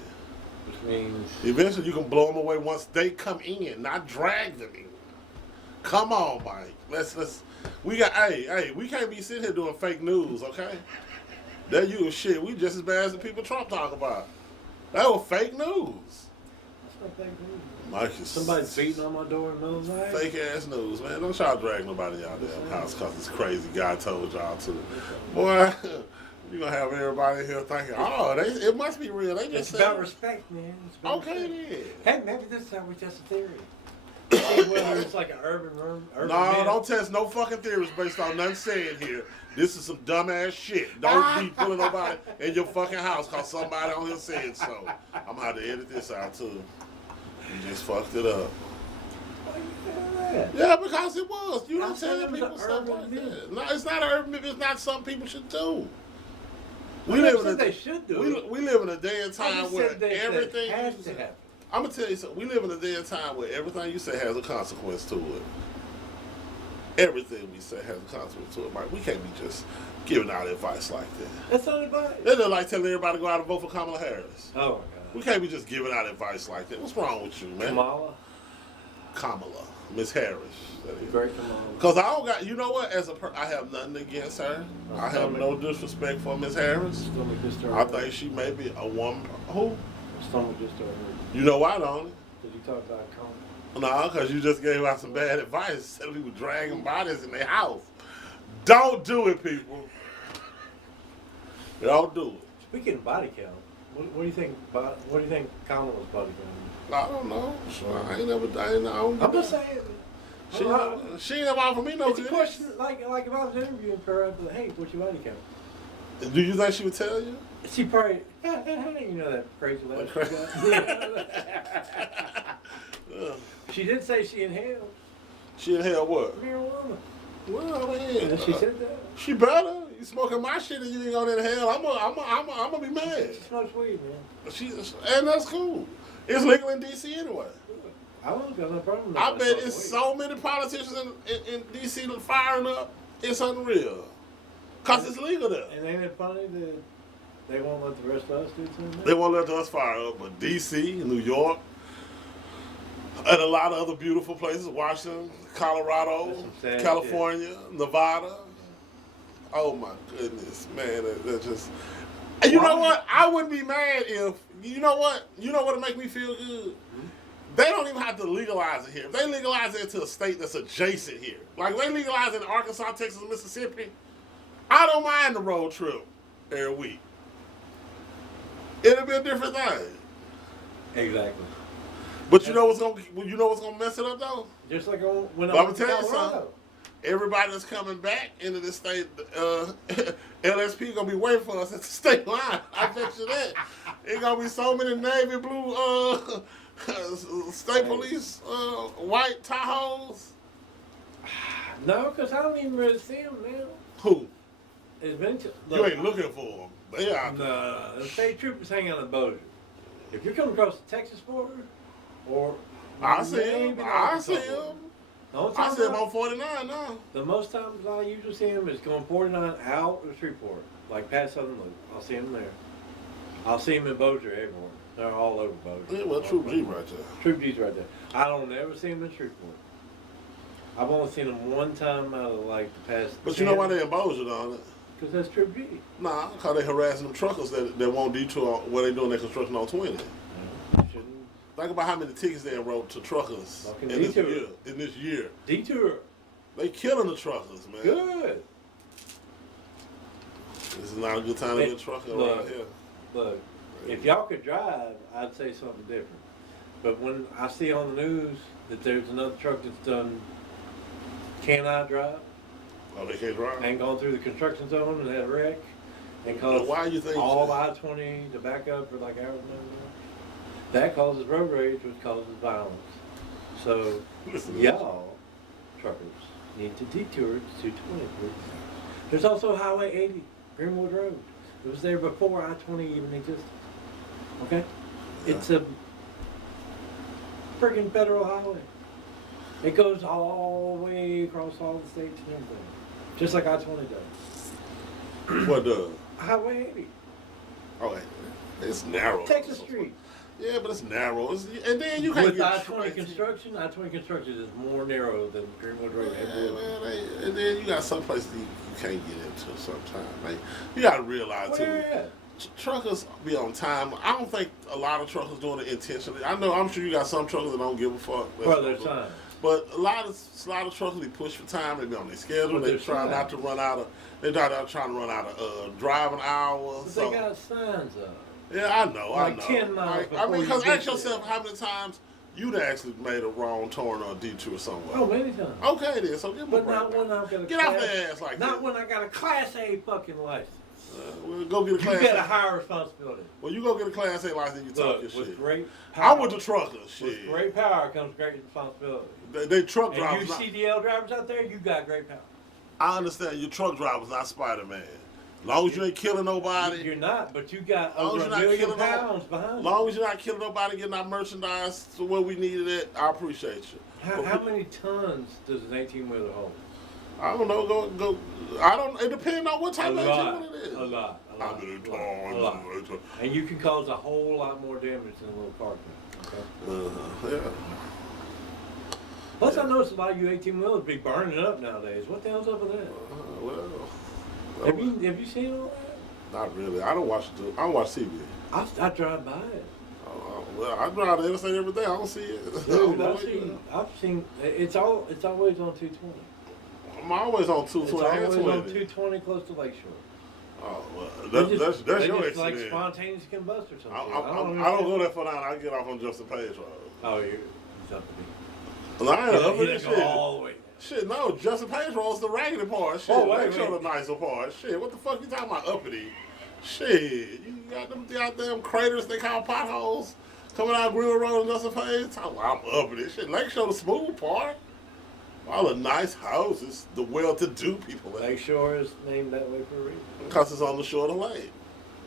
Which means Eventually you can blow them away once they come in, not drag them in. Come on, Mike. Let's we got hey, we can't be sitting here doing fake news, okay? That you shit, we just as bad as the people Trump talk about. That was fake news. that's not fake news. Mike is Somebody's beating on my door in the middle of the night. fake ass news, man. Don't y'all drag nobody out there house because it's crazy. God told y'all to. Boy, you gonna have everybody here thinking, oh, it must be real. They just It's said about respect, man. It's about okay respect. then. Hey, maybe this time was just a theory. See whether it's like an urban room. Urban No, myth. don't test no fucking theories based on nothing said here. This is some dumbass shit. Don't be pulling nobody in your fucking house because somebody on here said so. I'm gonna have to edit this out too. You just fucked it up. Why you saying that? Yeah, because it was. You I'm don't saying tell it was people an stuff urban like myth. that. No, it's not an urban myth. It's not something people should do. We never said they should do it. We live in a day and I time just where said that everything has you to say- happen. I'm gonna tell you something. We live in a day and time where everything you say has a consequence to it. Everything we say has a consequence to it, Mike. We can't be just giving out advice like that. That's not advice. They look like telling everybody to go out and vote for Kamala Harris. Oh my We God. can't be just giving out advice like that. What's wrong with you, man? Kamala, Miss Harris. that is. Great Kamala. Cause I don't got, you know what? I have nothing against her. I have no disrespect for Miss Harris. Stomach just started. I think she may be a woman. Who? Stomach just started. You know why, don't Did you talk about Kamala? No, because you just gave out some bad advice. Telling people dragging bodies in their house. Don't do it, people. Don't do it. Speaking of body count, what do you think? What do you think Kamala's body count I don't know. I don't is? I'm just saying. She ain't never offered me no It's a good. question like if I was interviewing her, I'd be like, hey, what's your body count? Do you think she would tell you? She probably, you know that crazy laugh. What she got? She did say she inhaled She inhaled what? marijuana. Well, I mean, And she said that. she better. You smoking my shit and you ain't gonna inhale. I'm gonna be mad. She smokes weed, man. And that's cool. It's legal in D.C. anyway. I don't got no problem with I that. bet it's so many politicians in D.C. that firing up. It's unreal. Cause it's legal there. And ain't it funny that they won't let the rest of us do something? They won't let us fire up, but D.C., New York, and a lot of other beautiful places, Washington, Colorado, That's some sad California, Nevada. Oh my goodness, man, that just. And you know what? I wouldn't be mad if you know what would make me feel good. They don't even have to legalize it here. If they legalize it to a state that's adjacent here, like they legalize it in Arkansas, Texas, and Mississippi, I don't mind the road trip every week. It'll be a different thing. Exactly. But you know what's gonna mess it up though? Just like when But I I'm went gonna to tell you something. Colorado. Everybody that's coming back into this state, LSP gonna be waiting for us at the state line. I bet you that. It's gonna be so many navy blue state police white Tahoes. No, because I don't even really see them now. Who? It's been You ain't looking for them. They out there. No, the state troopers hang out in Bossier. If you're coming across the Texas border, or I see him. maybe I Arkansas see border. him. The only I time see him on 49 now. The most times I usually see him is going 49 out of Shreveport, like past Southern Loop. I'll see him there. I'll see him in Bossier everywhere. They're all over Bossier. Yeah, well, Troop G right there. Troop G's right there. I don't ever see him in Shreveport. I've only seen him one time out of like the past. But you know why they in Bossier, don't it? Because that's Troop G. Nah, because they harassing them truckers that won't detour where they doing their construction on 20. You shouldn't. Think about how many tickets they wrote to truckers Fucking in this detour. year. In this year, Detour. they killing the truckers, man. Good. This is not a good time to be a trucker around here. Look, if y'all could drive, I'd say something different. But when I see on the news that there's another truck that's done cannot drive Oh, they can't drive. and gone through the construction zone and had a wreck and Well, caused why you think all that? I-20 to back up for like hours and hours, that causes road rage, which causes violence. So Listen, y'all truckers need to detour to 220, please. There's also Highway 80, Greenwood Road. It was there before I-20 even existed. Okay? Yeah. It's a friggin' federal highway. It goes all the way across all the states and everything. Just like I-20 does. What does? Highway 80. Oh, it's narrow. Texas Street. Yeah, but it's narrow. And then you can't With get I-20 straight. construction, I-20 construction is more narrow than Greenwood Road. Yeah, man, and then you got some places you can't get into sometimes. Like, you got to realize, too. Where at? Truckers be on time. I don't think a lot of truckers doing it intentionally. I'm sure you got some truckers that don't give a fuck. Well, there's time. But a lot of truckers they push for time. They be on their schedule. Well, They there's try time. not to run out of. They trying to run out of driving hours. But So they got signs up. yeah, I know. Like I know. 10 miles Like, I before mean, you because get ask there. yourself how many times you'd actually made a wrong turn or a detour somewhere. Oh, many times. Okay, then. So give me a But break. not when I've got a Get class, off their ass like Not that. when I got a Class A fucking license. We'll go get a You class. got a A. higher responsibility. Well, you go get a class A license. You talk your Look, shit. with great I power. went to truckers. With Shit. great power comes great responsibility. They truck And drivers. you Not, CDL drivers out there, you got great power. I understand your truck drivers not Spider-Man. Long as you ain't killing nobody. You're not, but you got Long over as a you're not million killing pounds behind you. Long as you're not killing nobody, getting our merchandise to where we needed it, I appreciate you. How many tons does an 18-wheeler hold? I don't know. Go. I don't. It depends on what A type of lot. engine it is. A lot. A How lot. many A lot. tons? And you can cause a whole lot more damage than a little car can. Okay? Yeah. Plus, I noticed a lot of you 18-wheelers be burning up nowadays. What the hell's up with that? Well, Have you seen all that? not really. I don't watch TV. I drive by it. Well, I drive the interstate every day. I don't see it. I don't Dude, know I've what it seen. is. I've seen. It's always on 220. I'm always on It's 220 and always on 20. 220 close to Lakeshore. Oh, well, They that's they your just like accident. spontaneous combust or something. I don't go that far down. I get off on Justin Page Road. Oh, you're up to me. No, I ain't up He with didn't this go shit. all the way. Shit, no, Justin Page Road's the raggedy part. Shit, Oh, wait, Lakeshore wait. the nicer part. Shit, what the fuck you talking about uppity? Shit, you got them goddamn craters they call potholes coming out Greenwood Road and Justin Page. Talking about I'm uppity. Shit, Lakeshore the smooth part. All the nice houses, the well-to-do people. Lakeshore is named that way for a reason. Because it's on the shore of the lake.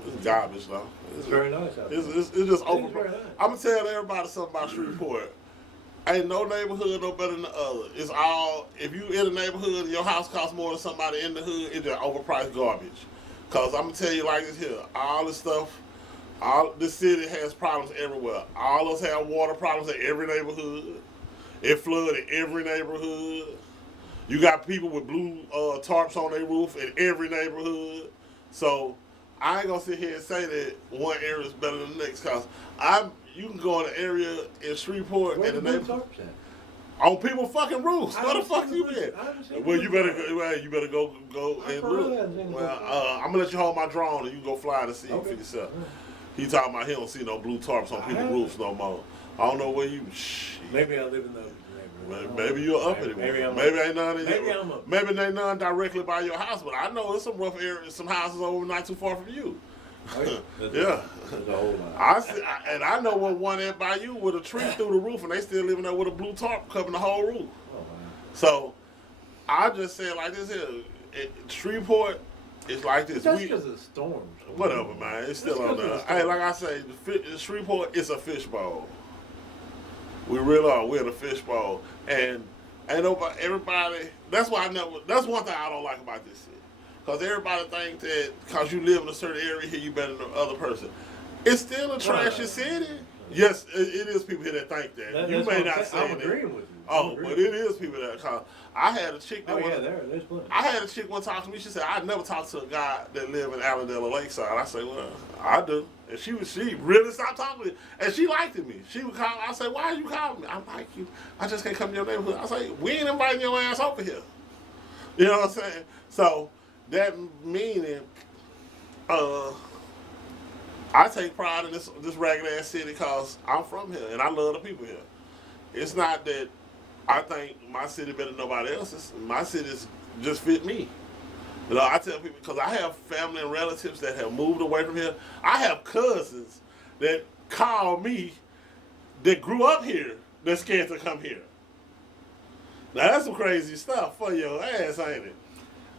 It's garbage, though. It's very nice out there. It's just over. very nice. I'm gonna tell everybody something about Shreveport. Ain't no neighborhood no better than the other. It's all, if you in a neighborhood and your house costs more than somebody in the hood, it's just overpriced garbage. Cause I'm gonna tell you like this here, all this stuff, this city has problems everywhere. All of us have water problems in every neighborhood. It flood in every neighborhood. You got people with blue tarps on their roof in every neighborhood. So I ain't gonna sit here and say that one area is better than the next. Cause you can go in an area in Shreveport Where and the the blue neighborhood tarps at? on people's fucking roofs. I Where the haven't fuck seen you the been? blue- I haven't seen Well, the you blue better go I and for real look. haven't seen the Well, blue tarps. I'm gonna let you hold my drone and you can go fly to see Okay. for yourself. He talking about he don't see no blue tarps on I people's haven't. roofs no more. I don't know where you. Shit. Maybe I live in the neighborhood. Maybe you're up anymore. Maybe ain't none. Maybe I'm up. Maybe ain't none directly by your house, but I know there's some rough areas, some houses over not too far from you. Oh, yeah. Yeah. There's a whole lot. I know one that by you with a tree through the roof, and they still living there with a blue tarp covering the whole roof. Oh, man. So I just say like this here, Shreveport is like this. That's because of the storms. Whatever, man. It's still on there. Hey, like I say, Shreveport is a fishbowl. We really are. We're in a fishbowl, and ain't nobody. Everybody. That's why I never. That's one thing I don't like about this city, because everybody thinks that because you live in a certain area here, you better than the other person. It's still a trashy city. Yes, it is people here that think that. You may not say I'm that. agreeing with you. Oh, but it is people that. Cause I had a chick that. Oh, yeah, there's plenty. I had a chick one talk to me. She said, "I never talked to a guy that live in Allendale or Lakeside." I said, "Well, I do." And she really stopped talking to me, and she liked me. She would call. I said, "Why are you calling me?" I'm like, "You, I just can't come to your neighborhood." I say, "We ain't inviting your ass over here." You know what I'm saying? So that meaning, I take pride in this ragged ass city because I'm from here and I love the people here. It's not that I think my city better than nobody else's. My city's just fit me. You know, I tell people, because I have family and relatives that have moved away from here. I have cousins that call me that grew up here that's scared to come here. Now, that's some crazy stuff for your ass, ain't it?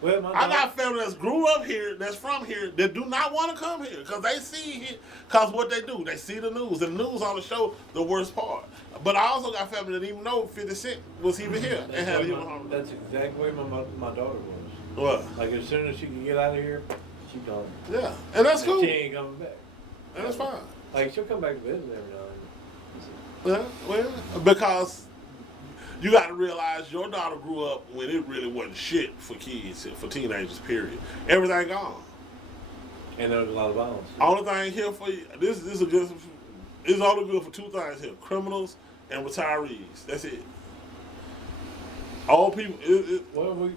Well, I got family that's grew up here, that's from here, that do not want to come here because they see it. Because what they do, they see the news. The news on the show the worst part. But I also got family that didn't even know 50 Cent was even here. That's exactly where my daughter was. What? Like, as soon as she can get out of here, she gone. Yeah, and that's cool. She ain't coming back. And that's fine. Like, she'll come back to visit every now and then. Yeah, well, because you got to realize your daughter grew up when it really wasn't shit for kids, for teenagers, period. Everything gone. And there was a lot of violence. Only thing here for you, this is good. It's only good for two things here: criminals and retirees. That's it. All people. Well,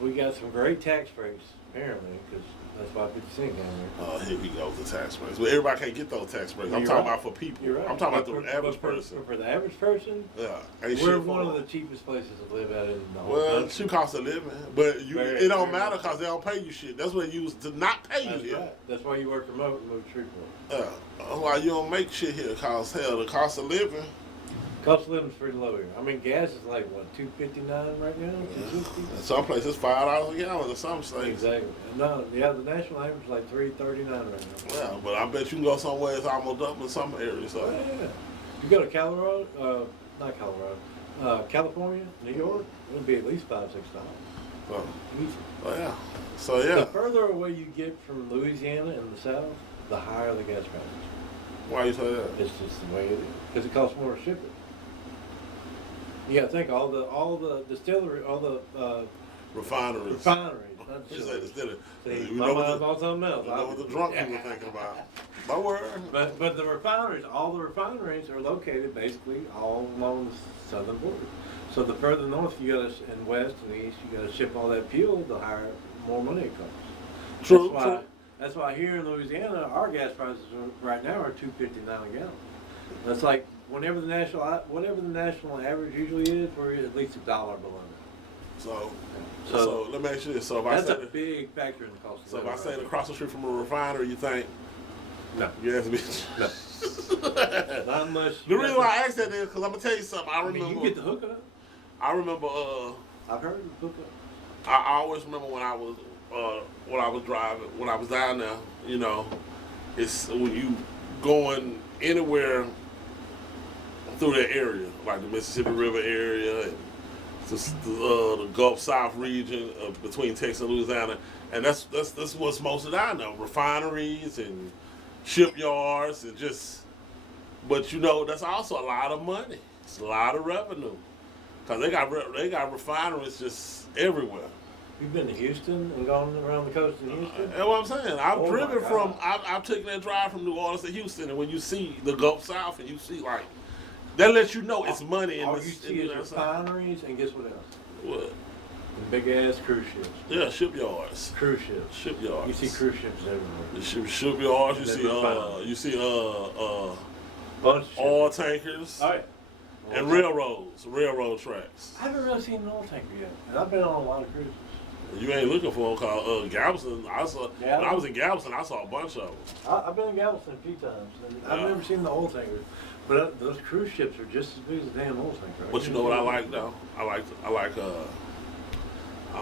we got some great tax breaks apparently, because that's why 50 Cent got here. Here we go with the tax breaks. But everybody can't get those tax breaks. I'm You're talking right. about for people. You're right. I'm talking about the average person. For the average person, Yeah, we're one of the cheapest places to live at in the whole well, country. she costs a living, but it don't very matter much. because they don't pay you shit. That's what they use to not pay you That's here. right. That's why you work remote and move to Shreveport. Why you don't make shit here? Cause hell, the cost of living. Cost of living's pretty low here. I mean, gas is like what, $2.59 right now? $2.50? In some places, $5 a gallon in some states. Exactly. No, yeah, the national average is like $3.39 right now. Yeah, but I bet you can go somewhere it's almost up in some areas. So. Oh, yeah. You go to Colorado, not Colorado, California, New York, it'll be at least $5-6. So, Easy. yeah. So yeah. The further away you get from Louisiana and the South, the higher the gas prices. Why you say that? It's just the way it is. Because it costs more to ship it. You got to think all the distillery, all the Refineries. refineries. Not She said distilleries. distillery. See, You my know what mind's the, on something else. you know what the drunk people thinking about. Don't worry. But the refineries, all the refineries are located basically all along the southern border. So the further north you go and west and east, you got to ship all that fuel, the higher, more money it costs. True. That's why here in Louisiana, our gas prices right now are $2.59 a gallon. That's like whatever the national average usually is, we're at least $1 below that. So let me ask you this. So if That's I a say big factor in the cost. so if I say across the street from a refinery, you think No. you ask me? No. Not unless. The reason why I asked that is because I'm gonna tell you something. I I mean, remember. you get the hookup. I remember. I've heard of the hookup. I always remember when I was driving, when I was down there. You know, it's when you going anywhere through that area, like the Mississippi River area and the Gulf South region between Texas and Louisiana, and that's what's most of that now. Refineries and shipyards and just, but you know that's also a lot of money. It's a lot of revenue because they got refineries just everywhere. You've been to Houston and gone around the coast in Houston? That's what I'm saying. I've Oh driven my from, God. I've taken that drive from New Orleans to Houston, and when you see the Gulf South and you see like, that lets you know it's money in All this. you see is refineries and guess what else? What? Big ass cruise ships. Yeah, shipyards. Cruise ships. Shipyards. You see cruise ships everywhere. The shipyards. And You then see, refineries. Bunch of oil ships. tankers, Oh, yeah. and railroad tracks. I haven't really seen an oil tanker yet, and I've been on a lot of cruises. You ain't looking for them called Galveston. I saw Yeah. when I was in Galveston. I saw a bunch of them. I've been in Galveston a few times, and I've Yeah. never seen the oil tanker. But those cruise ships are just as big as a damn oil tanker. But you know what I like though? I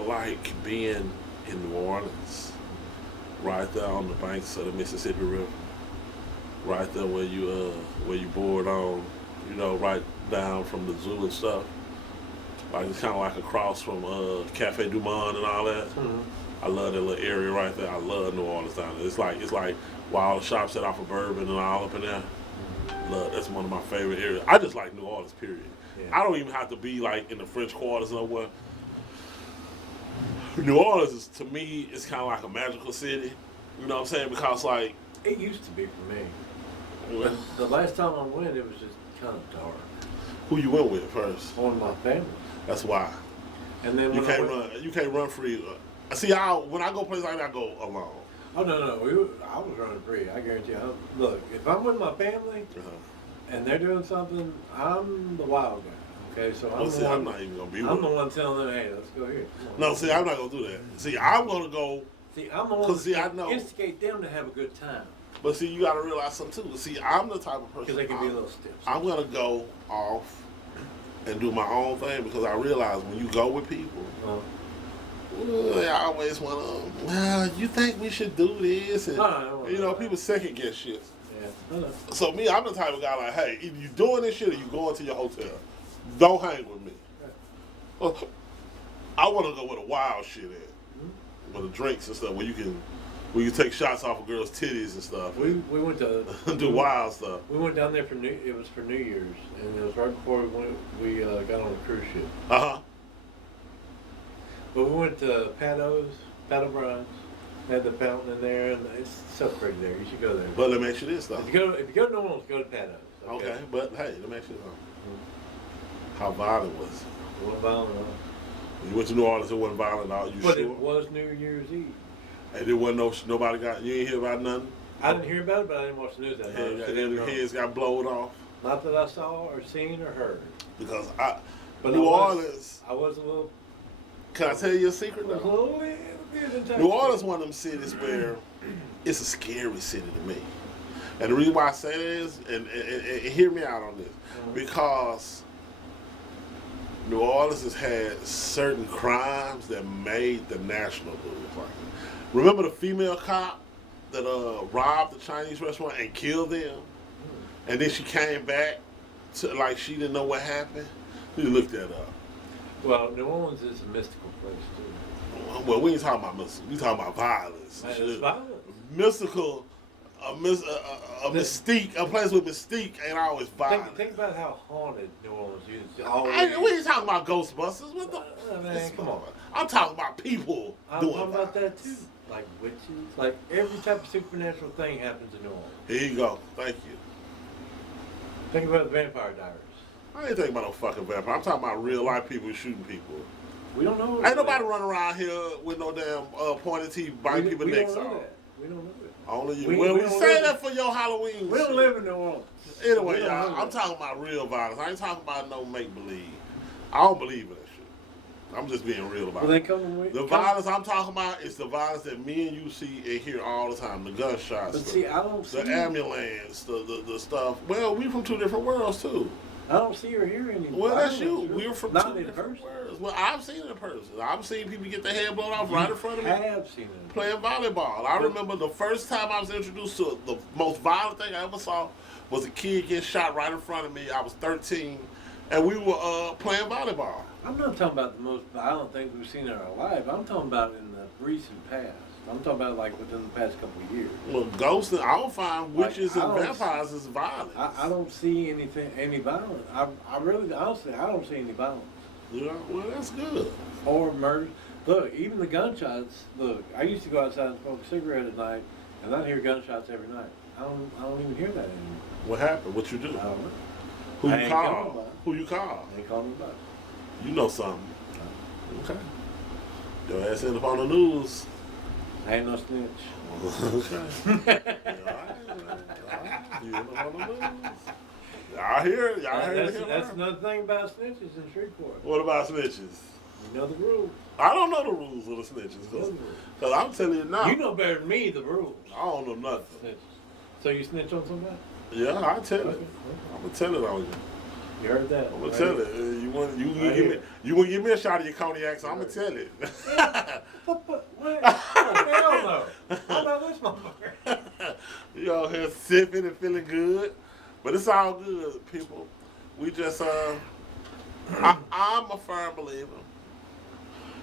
like being in New Orleans, right there on the banks of the Mississippi River, right there where you board on, right down from the zoo and stuff. Like it's kind of like across from Cafe Du Monde and all that. Mm-hmm. I love that little area right there. I love New Orleans down there. It's like where all the shops set off of Bourbon and all up in there. Love, that's one of my favorite areas. I just like New Orleans, period. Yeah. I don't even have to be like in the French Quarters nowhere. New Orleans is, to me, it's kind of like a magical city. You know what I'm saying? Because like, It used to be for me. well, The last time I went, it was just kind of dark. who you went with first? On my family. That's why. And then You when I can't went, run. You can't run free. See, when I go places like that, I go alone. Oh no, I was running free. I guarantee you. Look, if I'm with my family and they're doing something, I'm the wild guy. Okay, so Well, see, I'm not even gonna be with I'm the them. one telling them, hey, let's go here. No, see, I'm not gonna do that. See, I'm gonna go. See, I'm the one 'Cause, see, I to know. instigate them to have a good time But see, you gotta realize something too. See, I'm the type of person. because they can be a little stiff. I'm gonna go off and do my own thing because I realize when you go with people, they always want to. Well, you think we should do this? And No. people second guess shit. Yeah, I know. So me, I'm the type of guy like, hey, either you doing this shit or you going to your hotel. Don't hang with me. I want to go where the wild shit at, where the drinks and stuff, where you can take shots off of girls' titties and stuff. We went to do wild stuff. We went down there for it was for New Year's, and it was right before we got on a cruise ship. But we went to Pat O'Brien's. They had the fountain in there, and it's so pretty there. You should go there. But let me ask you this though. If you go to New Orleans, go to Pat O's. Okay, but hey, let me ask you this. How violent was it? It wasn't violent at all. You went to New Orleans, it wasn't violent at all. You But sure? it was New Year's Eve. And there wasn't nobody got. You ain't hear about nothing. I didn't hear about it, but I didn't watch the news that night. Heads got blown off Not that I saw or seen or heard. because But New Orleans. I was a little. Can I tell you a secret I was a though? little bit intoxicated. New Orleans, one of them cities where it's a scary city to me. And the reason why I say that is, and hear me out on this, because New Orleans has had certain crimes that made the national news. Like, remember the female cop that robbed the Chinese restaurant and killed them, and then she came back to like she didn't know what happened. You look that up. Well, New Orleans is a mystical place too. Well, we ain't talking about mystical. We talking about violence. Man, it's violent. Mystical, a mystique, a place with mystique ain't always violent. Think about how haunted New Orleans is. We ain't talking about Ghostbusters. What the? Man, come on. I'm talking about people I'm doing talking about that violence. too. Like witches. Like every type of supernatural thing happens in New Orleans. Here you go. Thank you. Think about the Vampire Diaries. I ain't thinking about no fucking vampire. I'm talking about real life people shooting people. We don't know. Ain't nobody running around here with no damn pointed teeth biting people necks don't know off. that. We don't know that. Only you. We We don't say live- that for your Halloween. We don't shit. live in New Orleans. Anyway, We don't y'all, know I'm that. talking about real violence. I ain't talking about no make believe. I don't believe in that shit. I'm just being real about Well, they it. come with The violence I'm talking about is the violence that me and you see and hear all the time. The gunshots, But see, I don't see. the ambulance, the stuff. Well, we from two different worlds too. I don't see or hear any. Well, that's violence, you. really. We're from Not two in different person. worlds. Well, I've seen it in person. I've seen people get their head blown off right in front of me. I have seen it. Playing volleyball. I remember the first time I was introduced to the most violent thing I ever saw was a kid get shot right in front of me. I was 13, and we were playing volleyball. I'm not talking about the most violent things we've seen in our life. I'm talking about in the recent past. I'm talking about like within the past couple of years. Well, ghosts, I don't find Like, witches I and don't- vampires as violent. I don't see any violence. I really, honestly, I don't see any violence You know, well, that's good. or murder. Look, even the gunshots. Look, I used to go outside and smoke a cigarette at night, and I'd hear gunshots every night. I don't even hear that anymore. What happened? What you do? I don't know. Who I you ain't calling call? nobody. Who you call? They call me about it. You know something. Okay. Your ass end up on the news. I ain't no snitch. Okay. All right. You end up on the news. Y'all hear it? Y'all heard That's, him? that's another thing about snitches in Shreveport. What about snitches? You know the rules. I don't know the rules of the snitches. You know the rules. Cause I'm telling you now. You know better than me the rules. I don't know nothing. Snitches. So you snitch on somebody? Yeah, I tell Okay. it. I'm gonna tell it on you. You heard that? I'm gonna right tell here. it. You want Right give me here. you want to give me a shot of your cognac, so I'm gonna Right. tell it. What? Oh, hell no. How about this motherfucker? You out here sipping and feeling good, but it's all good, people. We just I'm a firm believer,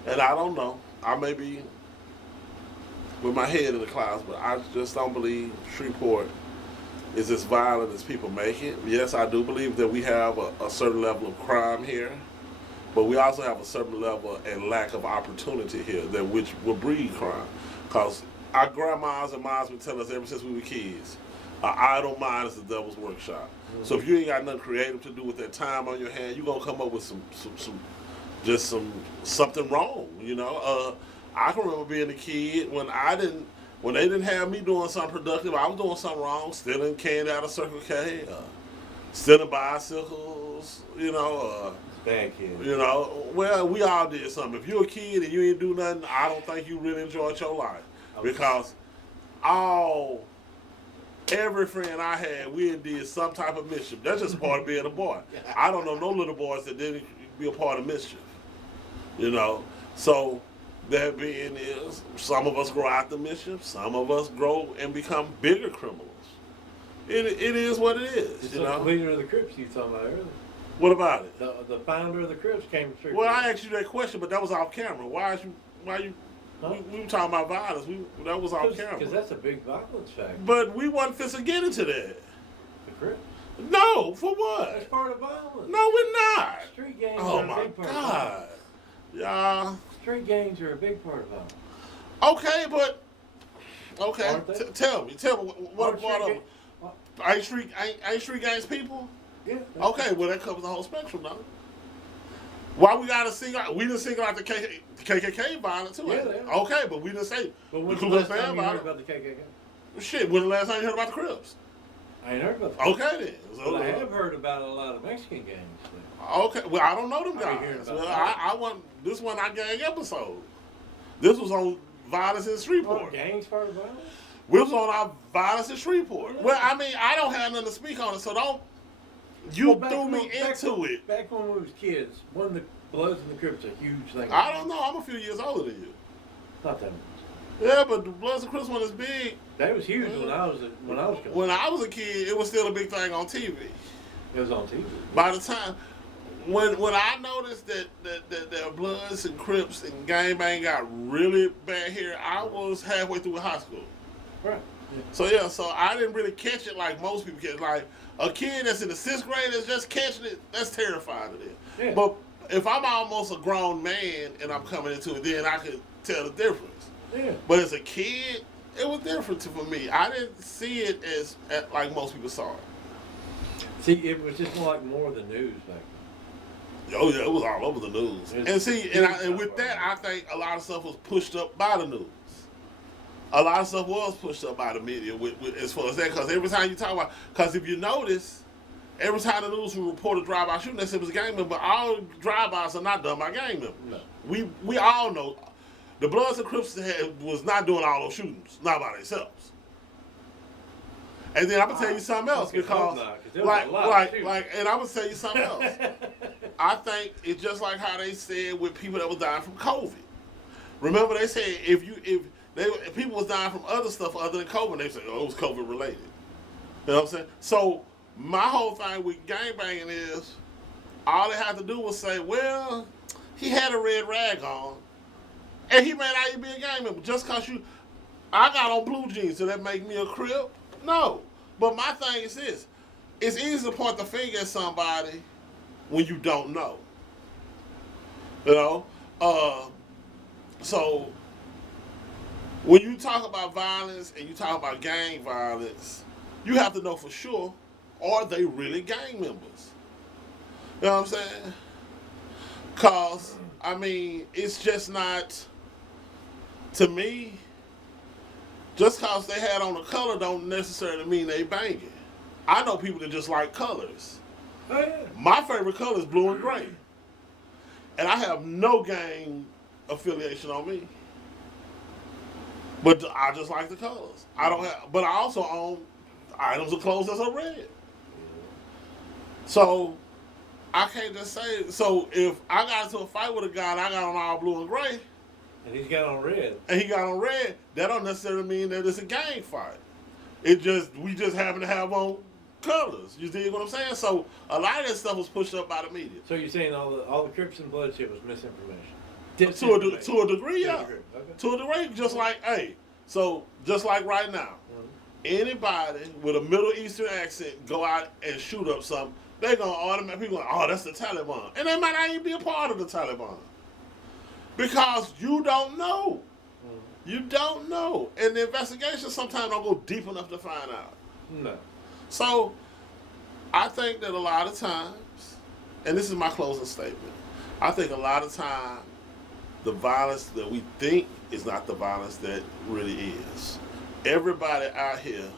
and I don't know. I may be with my head in the clouds, but I just don't believe Shreveport is as violent as people make it. Yes, I do believe that we have a certain level of crime here, but we also have a certain level and lack of opportunity here that which will breed crime. Because our grandmas and moms been telling us ever since we were kids, an idle mind is the devil's workshop. Mm-hmm. So if you ain't got nothing creative to do with that time on your hand, you're gonna come up with something wrong. You know, I can remember being a kid when they didn't have me doing something productive. I was doing something wrong, stealing candy out of Circle K, stealing bicycles. Bad kid. Well, we all did something. If you're a kid and you ain't do nothing, I don't think you really enjoyed your life because every friend I had, we did some type of mischief. That's just part of being a boy. I don't know no little boys that didn't be a part of mischief. So that being is, some of us grow out the mischief, some of us grow and become bigger criminals. It is what it is. It's the leader of the Crips you were talking about earlier. What about it? The founder of the Crips came to Shreveport. Well, I asked you that question, but that was off camera. Why you? Huh? We were talking about violence. That was off camera. Because that's a big violence factor. But we wasn't fit to get into that. The Crips. No, for what? That's part of violence. No, we're not. Street gangs Oh are a my big part of God. violence. Yeah. Street gangs are a big part of violence. Okay, but okay. Aren't they? Tell me what Aren't part of street ain't street gangs people? Yeah. Okay, well that covers the whole spectrum now. Why we gotta single out? We didn't single out the KKK violence too. Yeah, ain't they it? are. Okay, but we didn't say But the when's Ku the Klux last time Klan you heard violence. about the KKK? Shit, when the last time you heard about the Crips? I ain't heard about that. Okay then. But I have heard about a lot of Mexican gangs. Okay, well I don't know them I ain't hearing guys. about Well, that. I want this one our gang episode. This was on violence in Well, Shreveport. gangs part of violence? We was on our violence in Shreveport. Well, I mean, I don't have nothing to speak on it, so don't. You Well, back threw me when- back into when- it. Back when we was kids, wasn't the Bloods and the Crips a huge thing? I don't know. I'm a few years older than you. Not that much. Yeah, but the Bloods and Crips one is big. That was huge when I was coming. When I was a kid, it was still a big thing on TV. It was on TV. By the time when I noticed that the Bloods and Crips and gangbang got really bad here, I was halfway through high school. Right. Yeah. So I didn't really catch it like most people catch. Like a kid that's in the 6th grade that's just catching it, that's terrifying to them. Yeah. But if I'm almost a grown man and I'm coming into it, then I could tell the difference. Yeah. But as a kid, it was different for me. I didn't see it as like most people saw it. See, it was just more the news back then. Oh yeah, it was all over the news. It's- And see, and with that, I think a lot of stuff was pushed up by the news. A lot of stuff was pushed up by the media with as far as that, because every time you talk about, because if you notice, every time the news will report a drive-by shooting, they said it was a gang member. All drive-bys are not done by gang members. No. We all know the Bloods and Crips was not doing all those shootings, not by themselves. And then I'm gonna tell you something else Okay, hope because, not, 'cause there was a lot of shootings. and I'm gonna tell you something else. I think it's just like how they said with people that was dying from COVID. Remember they said if people was dying from other stuff other than COVID, they said, oh, it was COVID related. You know what I'm saying? So my whole thing with gangbanging is all they have to do was say, well, he had a red rag on, and he may not even be a gang member. Just cause I got on blue jeans, so that make me a Crip? No. But my thing is this: it's easy to point the finger at somebody when you don't know. You know? So when you talk about violence and you talk about gang violence, you have to know for sure, are they really gang members? You know what I'm saying? Because, I mean, it's just not, to me, just because they had on the color don't necessarily mean they banging. I know people that just like colors. Oh yeah. My favorite color is blue and gray. And I have no gang affiliation on me. But I just like the colors. I don't have, but I also own items of clothes that are red. So I can't just say. So if I got into a fight with a guy and I got on all blue and gray, And he's got on red. and he got on red, that don't necessarily mean that it's a gang fight. We just happen to have on colors. You dig what I'm saying? So a lot of that stuff was pushed up by the media. So you're saying all the Crips and Blood shit was misinformation? To a degree, yeah. Okay. To a degree, just like, hey, so just like right now, anybody with a Middle Eastern accent go out and shoot up something, they're gonna automatically people like, oh, that's the Taliban, and they might not even be a part of the Taliban because you don't know. You don't know, and the investigation sometimes don't go deep enough to find out. No. So, I think that a lot of times, and this is my closing statement, I think a lot of times the violence that we think is not the violence that really is. Everybody out here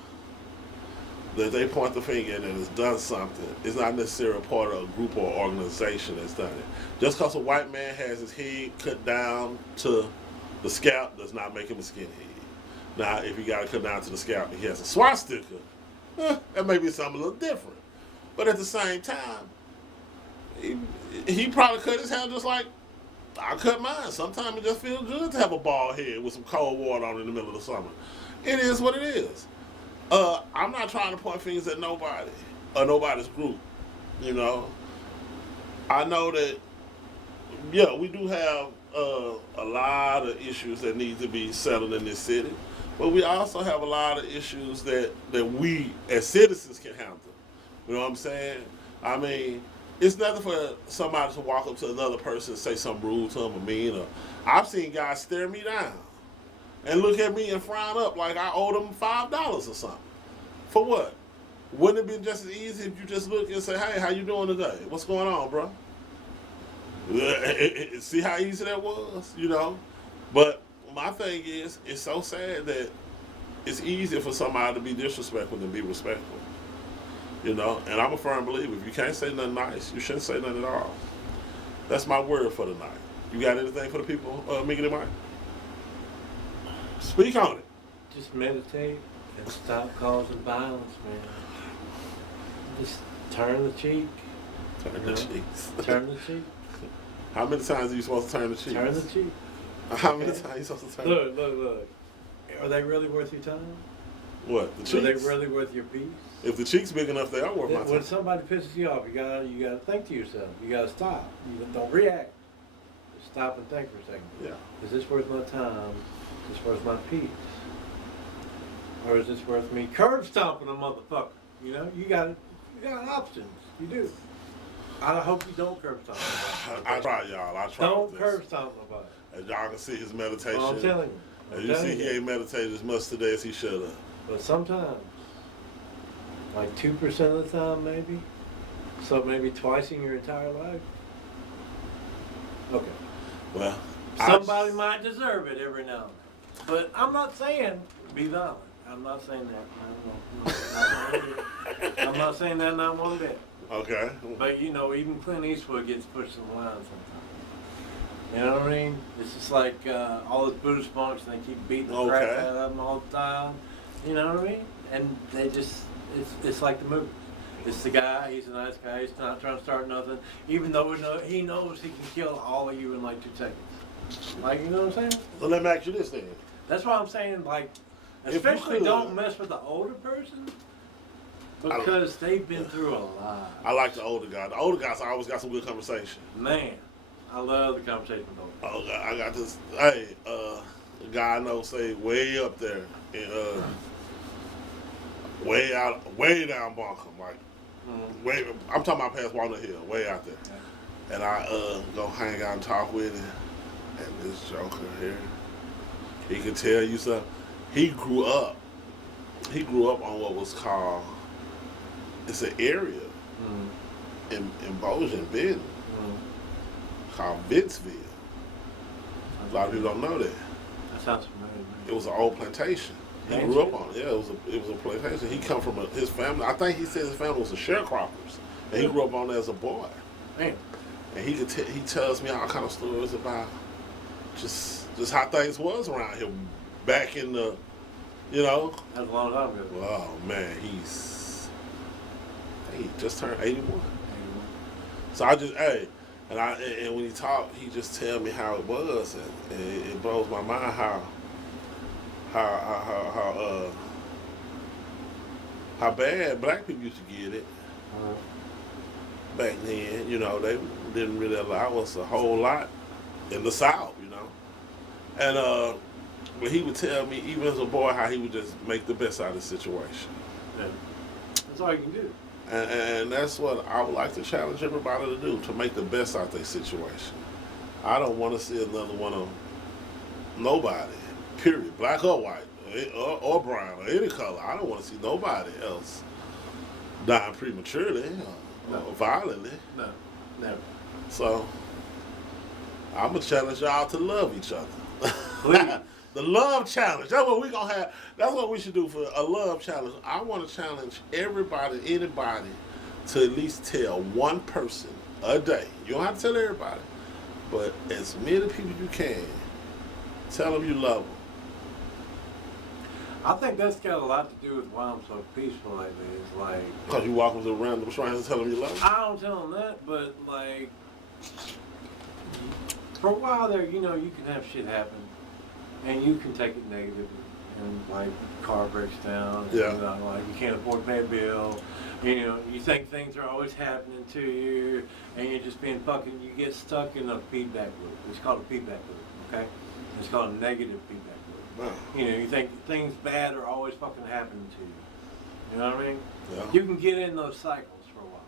that they point the finger at and has done something is not necessarily a part of a group or organization that's done it. Just because a white man has his head cut down to the scalp does not make him a skinhead. Now, if he got it cut down to the scalp and he has a swastika, that may be something a little different. But at the same time, he probably cut his hair just like I cut mine. Sometimes it just feels good to have a bald head with some cold water on in the middle of the summer. It is what it is. I'm not trying to point fingers at nobody or nobody's group. You know, I know that, yeah, we do have a lot of issues that need to be settled in this city, but we also have a lot of issues that we as citizens can handle. You know what I'm saying? I mean, it's nothing for somebody to walk up to another person and say something rude to them or mean. Or I've seen guys stare me down and look at me and frown up like I owe them $5 or something. For what? Wouldn't it be just as easy if you just look and say, hey, how you doing today? What's going on, bro? See how easy that was, you know? But my thing is, it's so sad that it's easier for somebody to be disrespectful than be respectful. You know? And I'm a firm believer, if you can't say nothing nice, you shouldn't say nothing at all. That's my word for the night. You got anything for the people, Mickey and Mike? Speak on it. Just meditate and stop causing violence, man. Just turn the cheek. Turn the cheeks. Turn the cheek. How many times are you supposed to turn the cheeks? Turn the cheek. How many times are you supposed to turn? Look. Are they really worth your time? What? The cheeks? Are they really worth your peace? If the cheeks big enough, they are worth my time. When somebody pisses you off, you gotta think to yourself. You gotta stop. You don't react. Just stop and think for a second. Yeah. Is this worth my time? Is this worth my peace? Or is this worth me curb stomping a motherfucker? You know, you got options. You do. I hope you don't curb stomp nobody. I try, y'all. I try. Don't curb stomp nobody. As y'all can see his meditation. I'm telling you. As you see, he ain't meditated as much today as he should have. But sometimes, like 2% of the time, maybe. So maybe twice in your entire life. Okay. Well, Somebody might deserve it every now and then. But I'm not saying be violent. I'm not saying that. I'm not saying that not one bit. Okay. But you know, even Clint Eastwood gets pushed to the line sometimes. You know what I mean? It's just like all those Buddhist monks, and they keep beating the crap out of them all the time. You know what I mean? And they just, it's like the movie. It's the guy, he's a nice guy, he's not trying to start nothing, even though he knows he can kill all of you in like 2 seconds. Like, you know what I'm saying? Well, let me ask you this then. That's why I'm saying, like, especially don't mess with the older person, because they've been through a lot. I like the older guy. The older guys always got some good conversation. Man, I love the conversation with older guys. Oh, God, I got this. Hey, a guy I know say way up there, in, way down Buncombe, like way. I'm talking about past Walnut Hill, way out there. Yeah. And I go hang out and talk with him, and this joker here, he can tell you something. He grew up on what was called, it's an area in Bossier, Benton, called Vinceville. A lot of people don't know that. That sounds familiar. It was an old plantation. He grew up on it. Yeah, it was a plantation. He come from his family. I think he said his family was the sharecroppers, and he grew up on it as a boy. Man. And he tells me all kind of stories about just how things was around here back in the, you know. That was a long time ago. Oh man, he just turned 81. So I just and when he talked, he just tell me how it was, and it blows my mind how bad black people used to get it back then. You know, they didn't really allow us a whole lot in the South, you know. And but he would tell me, even as a boy, how he would just make the best out of the situation. Yeah. That's all you can do. And that's what I would like to challenge everybody to do, to make the best out of their situation. I don't want to see another one of nobody, period, black or white, or brown, or any color. I don't want to see nobody else dying prematurely or violently. No, never. So I'm going to challenge y'all to love each other. Please. The love challenge. That's what we're going to have. That's what we should do for a love challenge. I want to challenge anybody to at least tell one person a day. You don't have to tell everybody, but as many people you can, tell them you love them. I think that's got a lot to do with why I'm so peaceful lately. It's like, Because you walk with a random stranger and tell them you love them? I don't tell them that, but like, for a while there, you know, you can have shit happen, and you can take it negatively, and like, car breaks down, and, Yeah. you know, like, you can't afford to pay a bill, you know, you think things are always happening to you, and you're just being fucking, you get stuck in a feedback loop. It's called a feedback loop, okay? It's called a negative feedback loop. Wow. You know, you think things bad are always fucking happening to you. You know what I mean? Yeah. You can get in those cycles for a while.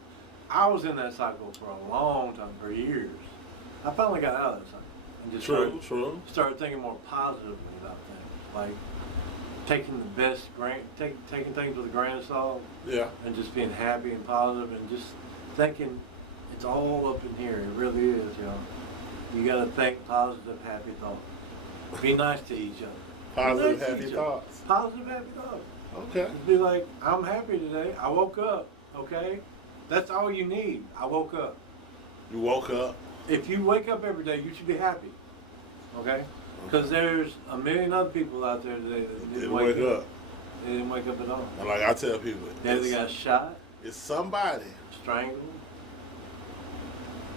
I was in that cycle for a long time, for years. I finally got out of that cycle and just started thinking more positively about things, like taking the best taking things with a grain of salt, Yeah. and just being happy and positive, and just thinking it's all up in here. It really is, you know. You gotta think positive, happy thoughts. Be nice to each other. Positive, Be nice to happy each other. thoughts. Positive, happy thoughts. Okay. Be like, I'm happy today. I woke up. Okay, that's all you need. I woke up. You woke up. If you wake up every day, you should be happy. Okay, because there's a million other people out there today that didn't wake up. They didn't wake up at all. And like I tell people, They either got shot, it's somebody. strangled.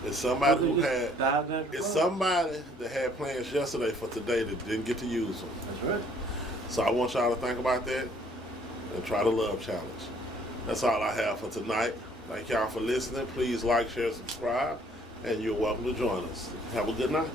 It's somebody or who they had. just died in that It's club. somebody that had plans yesterday for today that didn't get to use them. That's right. So I want y'all to think about that and try the love challenge. That's all I have for tonight. Thank y'all for listening. Please like, share, subscribe, and you're welcome to join us. Have a good night.